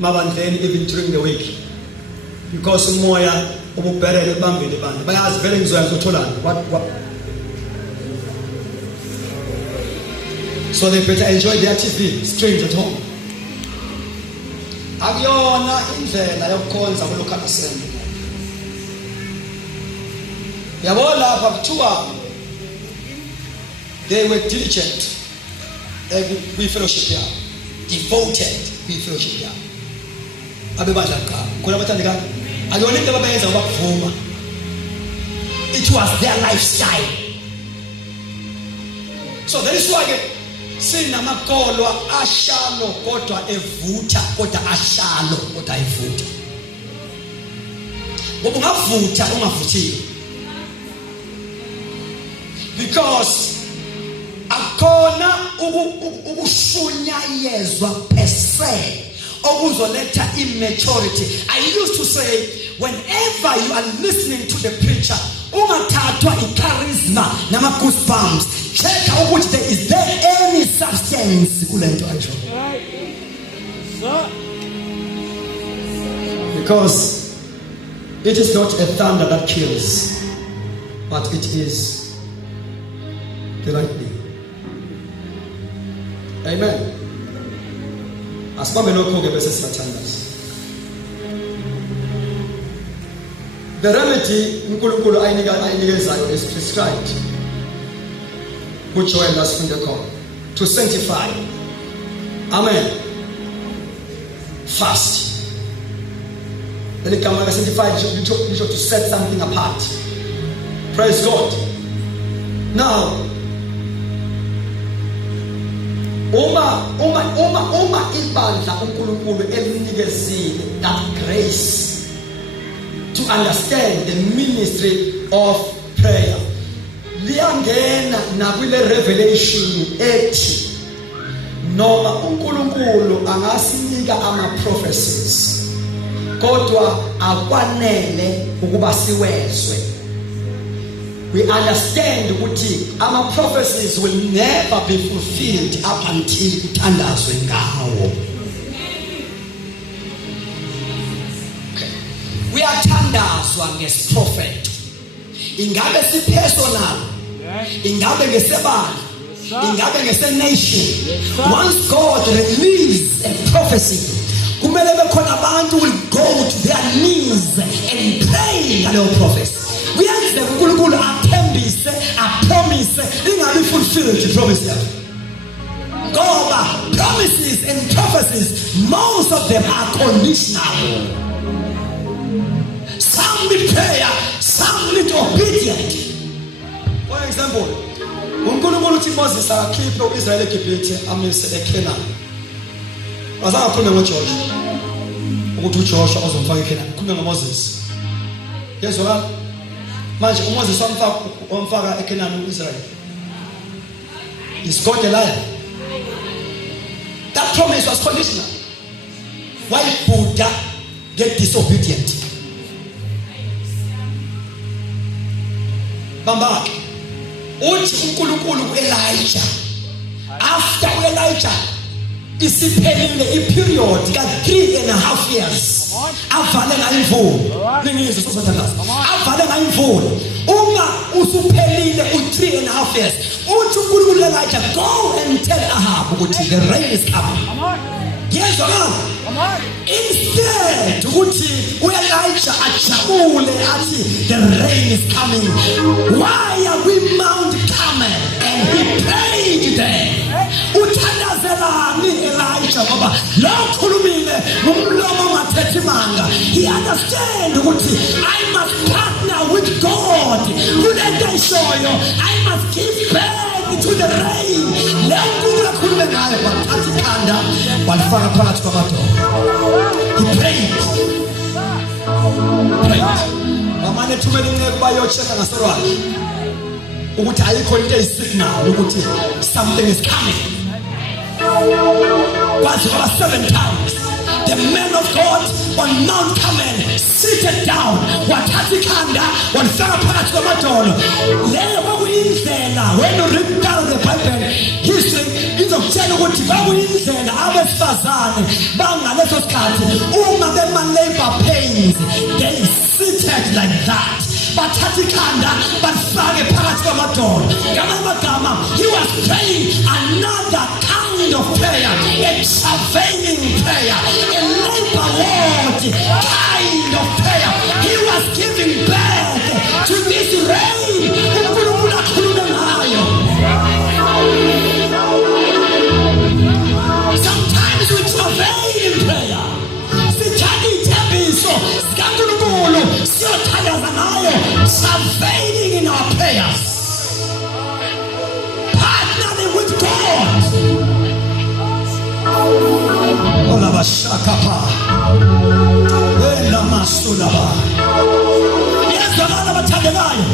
mabandleni even during the week. Because umoya ububherele bambile bani bayazi vele ngizoya ngizotholana what so they better enjoy their TV streams at home akuyona indlela yokukhonza ku-local assembly yabona lapha kuthiwa they were diligent kwi-fellowship yabo devoted kwi-fellowship yabo abebandla kuqala khona bathandekayo akuyona into abayenza ngoba kuvuma it was their lifestyle so that is why sinamakolwa ashalo kodwa evutha kodwa ashalo kodwa evutha ngoba ungavutha ungavuthile because akona ukushunyayezwa per se okuzoletha immaturity. I used to say whenever you are listening to the preacher ungathathwa icharisma nama goosebumps check ukuthi is there any substance kulento ajo because it is not a thunder that kills but it is the lightning. Amen. Asibambe lokho-ke bese siyathandaza. The remedy uNkulunkulu ayinikezayo is prescribed kuJoel lasifunde khona to sanctify. Amen. Fast. Then it comes sanctify to set something apart. Praise God. Now Uma ibandla uNkulunkulu elinikezile that grace to understand the ministry of prayer liyangena nakwile revelation ethi noma uNkulunkulu angasinika ama prophecies kodwa akwanele ukuba siwezwe. We understand ukuthi ama prophecies will never be fulfilled up until kuthandazwe ngawo. Okay. We are thandazwa ngesiprophet. Ingabe si personal, ingabe ngesebandla, ingabe ngesenation. Once God release a prophecy, kumele bekhona abantu will go to their knees and pray ngalo prophecy. We have the uNkulunkulu athembise apromise ingabe fulfilled the promise yakhe. Ngoba promises and prophecies most of them are conditional. Some need prayer, some need obedience. For example, uNkulunkulu uthi Moses akhiphe uIsrael eGibhithe amise eKenani. Wazakhuluma ngoJoshua ukuthi uJoshua uzomfaka eKenani. Khuluma ngoMoses. Yezwa manje uMoses wamfaka eKenani uIsrael. Is God a liar? That promise was conditional. Why Buddha get disobedient? Bambaki uthi uNkulunkulu kuElijah after Elijah isiphelile iperiod ka 3.5 years avale ngayo imvula. Ningizwe sosathandaza. Avale ngayo imvula. Uma usuphelile u3.5 years, uthi uNkulunkulu Elijah, go and tell Ahab ukuthi the rain is coming. Yezwa na? Instead ukuthi uElijah ajabule athi the rain is coming. Why are we Mount Carmel? And he prayed there. Uthandazelani Elijah ngoba lo khulumile ngomlomo mathethi manga. He understand ukuthi I must partner with God. Kulento ishoyo I must give back to the rain. Le nkulu akhulume ngayo bathatha ikhanda balifaka phakathi kwamadolo. He prayed. Amane thumela inceke bayocheka ngasorwala ukuthi ayikho into eyisignal ukuthi something is coming. Was over 7 times. The man of God on Mount Carmel seated down. Wathatha ikhanda walifaka phakathi kwamadolo. Leyo kwakuyindlela when you read down the Bible history izokutshela ukuthi kwakuyindlela abesifazane bangaleso sikhathi uma bema labor pains they seated like that. Bathatha ikhanda balifake phakathi kwamadolo. Ngamagama he was praying another kind of prayer, a travailing prayer, a labor word kind of prayer. He was giving birth to this rain. uNkulunkulu akhulume ngayo. Sometimes we travail in prayer. Sithanda ithembiso sikaNkulunkulu siyothandaza ngayo, travailing in our prayers, partnering with God. Olaba shakapa ela masulaba. Yes, abana bathandekayo,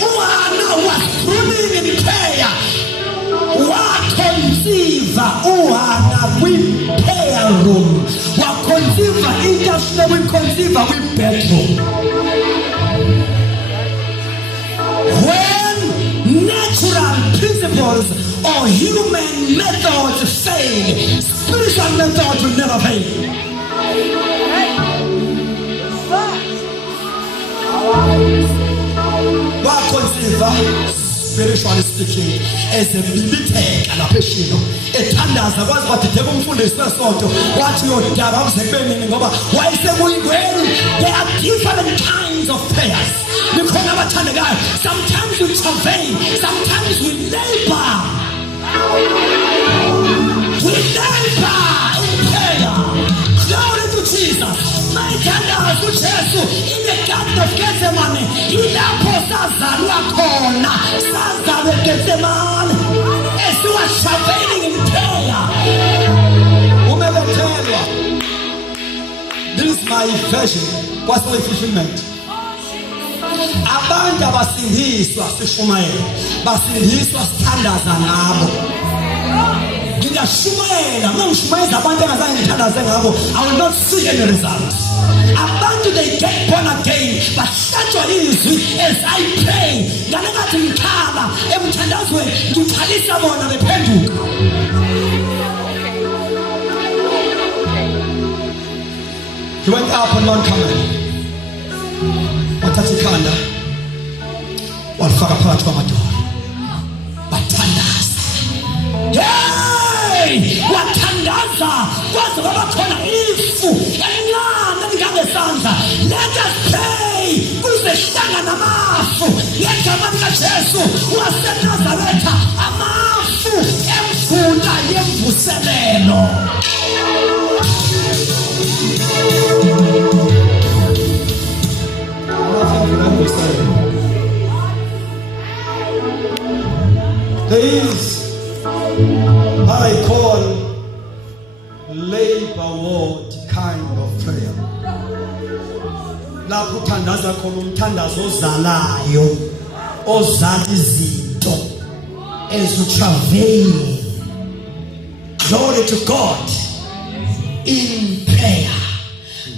uHana was praying in prayer. Wakhonziva uHana kwi-prayer room, wakhonziva into wikhonziva kwi-bedroom. When natural principles or human methods fail, spiritual methods will never fail. Wakhonziva spiritually speaking as a military lapeshino ethandaza kwazi badide kumfundisi wesonto wathi yodaba umzekweni ngoba wayesekuyingweni. There are different kinds of prayers. Nikhona abathandekayo, sometimes we travail, sometimes we labor in prayer. Glory to Jesus. Mayithandaza uJesu in the garden of Gethsemane, ilapho sazalwa khona, sazalwa eGethsemane as he was travailing in prayer. Umebethelwa. This is my version. What's my fulfillment? Abantu abasindiswa sishumayela, basindiswa sithandaza ngabo. Ngingashumayela mangishumayeza abantu engazange ngithandaze ngabo, I will not see any results. Abantu they get born again, bahlatshwa izwi as I pray. Ngalekathi ngikhala emthandazweni ngikhalisa bona bephenduka. He went up on Mount Carmel. Wathatha ikhanda walifaka phakathi kwamadolo. Bathandaza. Hey! Wathandaza kwaze kwaba khona ifu elincane elingangesandla. Let us pray kuze hlangana amafu ngegama likaJesu waseNazaretha, amafu emvula yemvuselelo. There is what I call labor ward kind of prayer. Lapho uthandaza khona umthandazo ozalayo, ozala izinto ezitravel. Glory to God in prayer.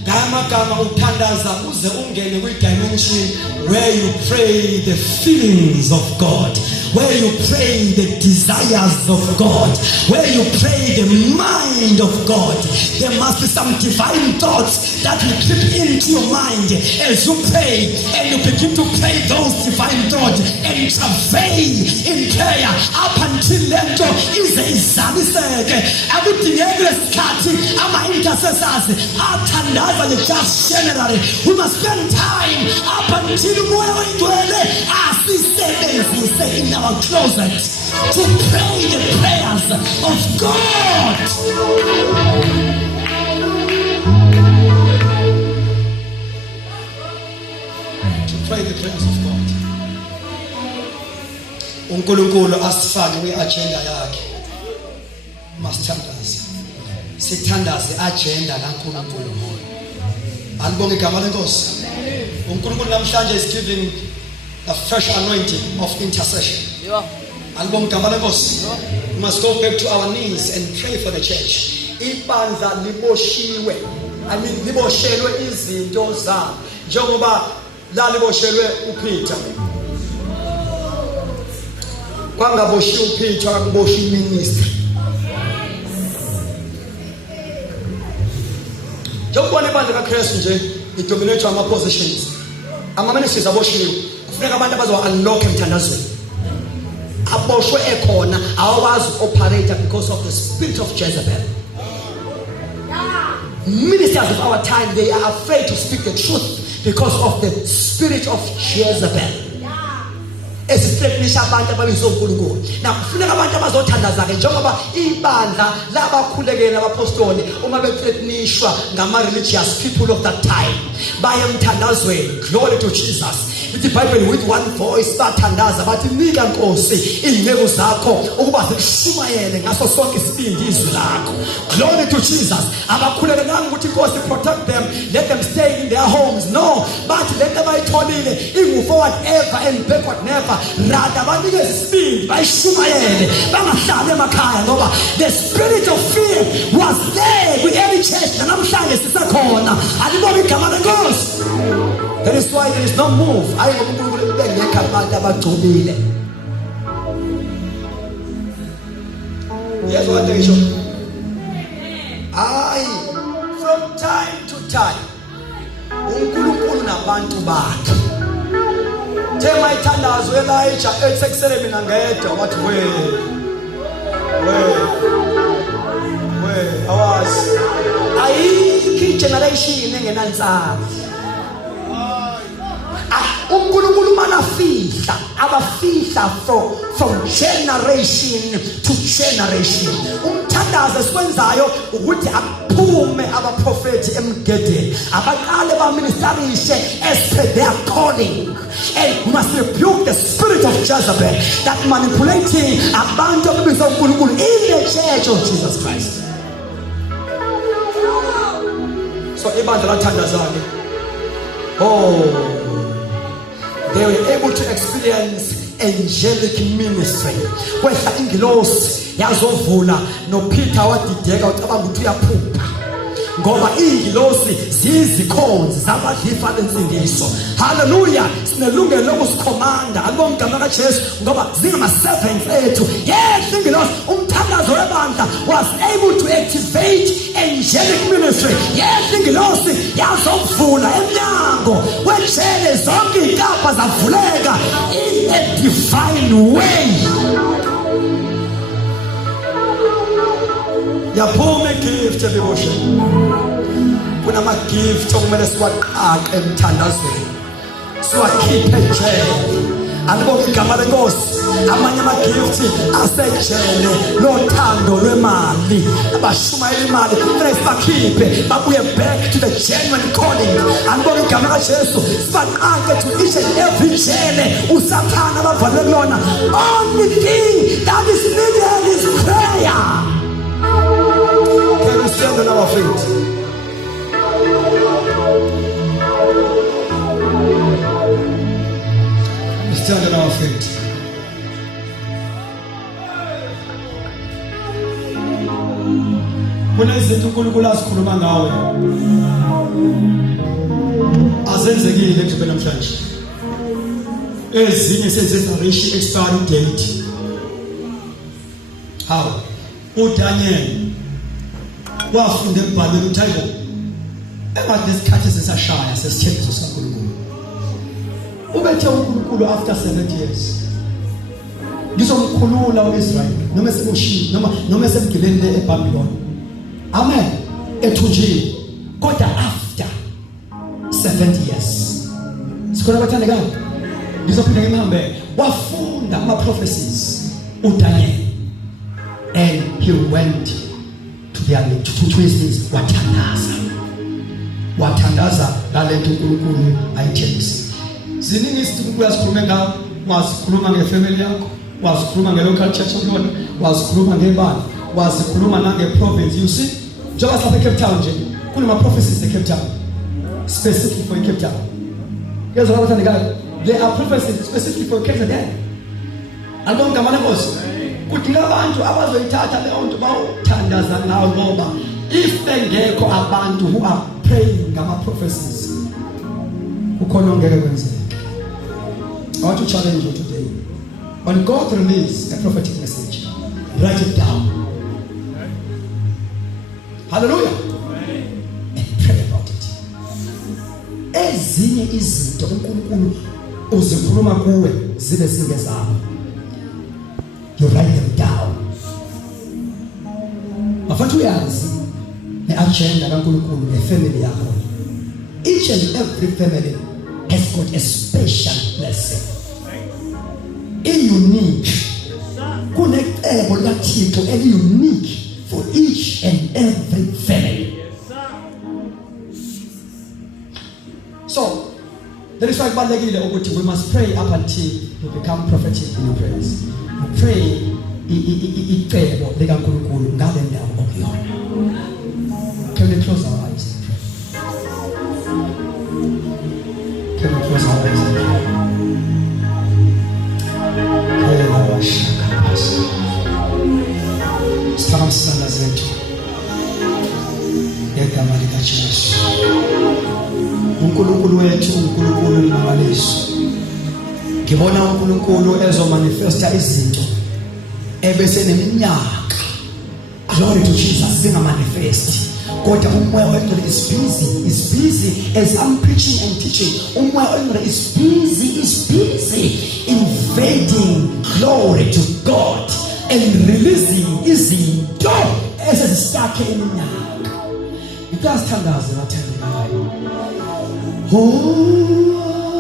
Gama uthandaza uze ungene kwi-dimension where you pray the feelings of God. where you pray the desires of God, where you pray the mind of God. There must be some divine thoughts that will creep into your mind as you pray, and you begin to pray those divine thoughts and travail in prayer up until lento ize izaliseke. Akudingeki lesikhathi ama-intercessors athandaza nje just generally. We must spend time up until umoya oyingcwele asisebenzise in our closet to pray the prayers of God. To pray the prayers of God. uNkulunkulu asifake kwi-agenda yakhe. Masithandaze. Sithandaze agenda kaNkulunkulu. Alibonge igama lenkosi. uNkulunkulu namhlanje is giving a fresh anointing of intercession. Alibonge igama lenkosi. We must go back to our knees and pray for the church. Ibandla liboshiwe. Liboshelwe izinto zabo. Njengoba la liboshelwe uPeter. Kwangaboshi uPeter kuboshi minister. Jokubona ibandla kaKristu nje idominate ama positions. Ama ministries aboshiwe. Kufuneka abantu abazo-unlock emthandazweni. Aboshwe ekhona awazi operate because of the spirit of Jezebel. Ministers of our time, they are afraid to speak the truth because of the spirit of Jezebel. Esifeknisha abantu ababizo uNkulunkulu. Now kufuneka abantu abazothandaza ke njengoba ibandla labakhulekela abapostoli uma betheknishwa ngama-religious people of that time baye emthandazweni. Glory to Jesus. The Bible with one voice bathandaza bathi nika Nkosi izinceku zakho ukuba zishumayele ngaso sonke isibindi izwi lakho. Glory to Jesus. Abakhulekela ukuthi Nkosi protect them, let them stay in their homes. No, but let them bayitholile move forward ever and backward never. Rather banikeze isibindi bayishumayele bangahlali emakhaya ngoba the spirit of fear was there with every church namhlanje sisekhona. Alibonge igama lenkosi. That is why there is no move. I from time to time uNkulunkulu nabantu bakhe tema ithandazo Elijah ethekusele mina ngedwa wathi we awazi ayikho generation engenansazi. uNkulunkulu manafihla abafihla from generation to generation. Umthandazo esikwenzayo ukuthi aphume abaprofeti emgedeni abaqale baministerishe as per their calling, and we must rebuke the spirit of Jezebel that manipulating abantu ababiza uNkulunkulu in the church of Jesus Christ. So ibandla lathandazane, they were able to experience angelic ministry. Whether ingilosi yazovula no Peter wadideka ucabanga ukuthi uyaphupha ngoba ingilosi zizikhonzi zabadlifa lensindiso. Hallelujah. Sinelungelo lokusikhomanda alibonge igama likaJesu ngoba zingama-servants ethu. Yes, ingilosi umthandazo webandla was able to activate angelic ministry. Yes, ingilosi yazovula emnyango wejele zonke inkapha zavuleka in a divine way. Yaphuma igift ebiboshe. Kunama gift okumele siwaqaqe emthandazweni. Siwakhiphe ejele. Alibonge igama lenkosi. Amanye ama-gift asejele lothando lwemali. Abashumayela imali kufanele sibakhiphe babuye back to the genuine calling. Alibonge igama likaJesu. Sibaqaqe to each and every jele usathana abavalwe kulona. Only thing that is needed is prayer. Can we stand on our feet? We stand on our feet. Kunezinto uNkulunkulu asikhuluma ngawe azenzekile nje namhlanje. ezinye senze-expiration expiry date. How? uDaniel wafunda embhalweni ukuthi hayibo engathi lesikhathi sesashaya sesithembiso sikaNkulunkulu. Ubethe uNkulunkulu after 70 years. Ngizomkhulula uIsrael noma esebushini noma esemgileni eBabylon. Amen. Ethunjiwe. Kodwa after 70 years. Sikhona bathandekayo. Ngizophinda ngihambe wafunda ama-prophecies uDaniel. And he went to his things. Wathandaza ngalento uNkulunkulu ayithembisa. Ziningi izinto uyasikhuluma ngawo, wazikhuluma ngefamily yakho, wazikhuluma ngelocal church of Lord, wazikhuluma ngebandla, wazikhuluma nangeprovince. You see, njengoba sapha eCape Town nje, kunama prophecies eCape Town specific for Cape Town. Ngezwe abathandekayo, there are prophecies specific for Cape Town. Alibonke amanye Nkosi. Kudinga abantu abazoyithatha leyo nto bawuthandaza ngawo ngoba if bengekho abantu who are praying ngama prophecies ukhona ongeke kwenzeke. I want to challenge you today. When God releases a prophetic message, write it down. Hallelujah. And pray about it. Ezinye izinto uNkulunkulu uzikhuluma kuwe zibe singezabo. You write them down. Bafethu uyazi ne-agenda kaNkulunkulu nefamily yakho. Each and every family has got a special blessing. Unique. Kunecebo laThixo eli-unique for each and every family. So, that is why we must pray up until we become prophetic in our prayers. We pray icebo likaNkulunkulu ngale ndawo okuyona. Can we close our eyes and pray? Can we close our eyes and pray? Sithamsana zethu ngegama likaJesu. uNkulunkulu wethu uNkulunkulu limangaliso. Ngibona uNkulunkulu ezomanifesta izinto ebese neminyaka. Glory to Jesus zingamanifesti. Kodwa umoya wengcwele is busy as I'm preaching and teaching. Umoya wengcwele is busy invading, glory to God, and releasing izinto ezistakhe eminyaka. Ngiyasithandaza bathandekayo. Oh,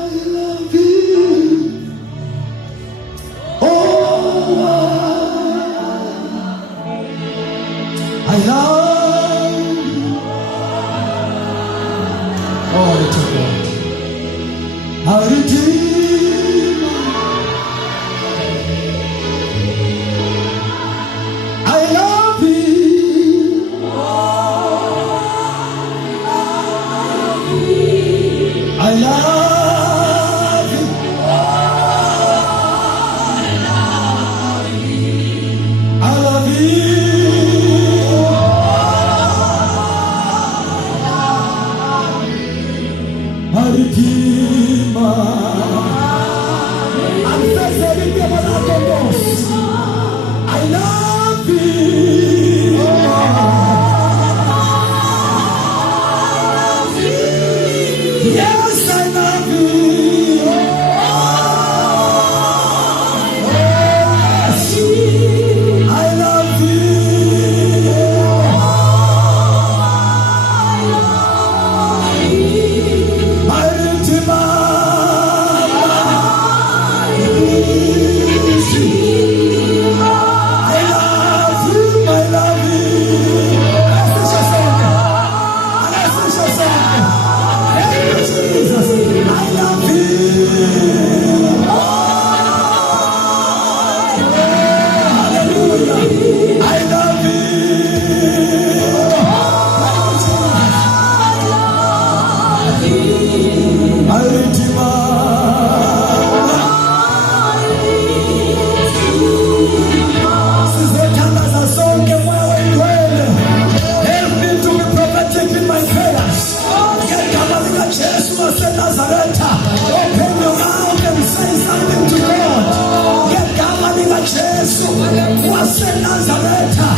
I love you. Oh, I love you. Glory to God. Our Redeemer. I love you. I love you. I love you. My Redeemer. I'm facing the mountains. I love you. Yes, I love you. Yes, I love you. My Redeemer. Open your mouth and say something. uJesu waseNazaretha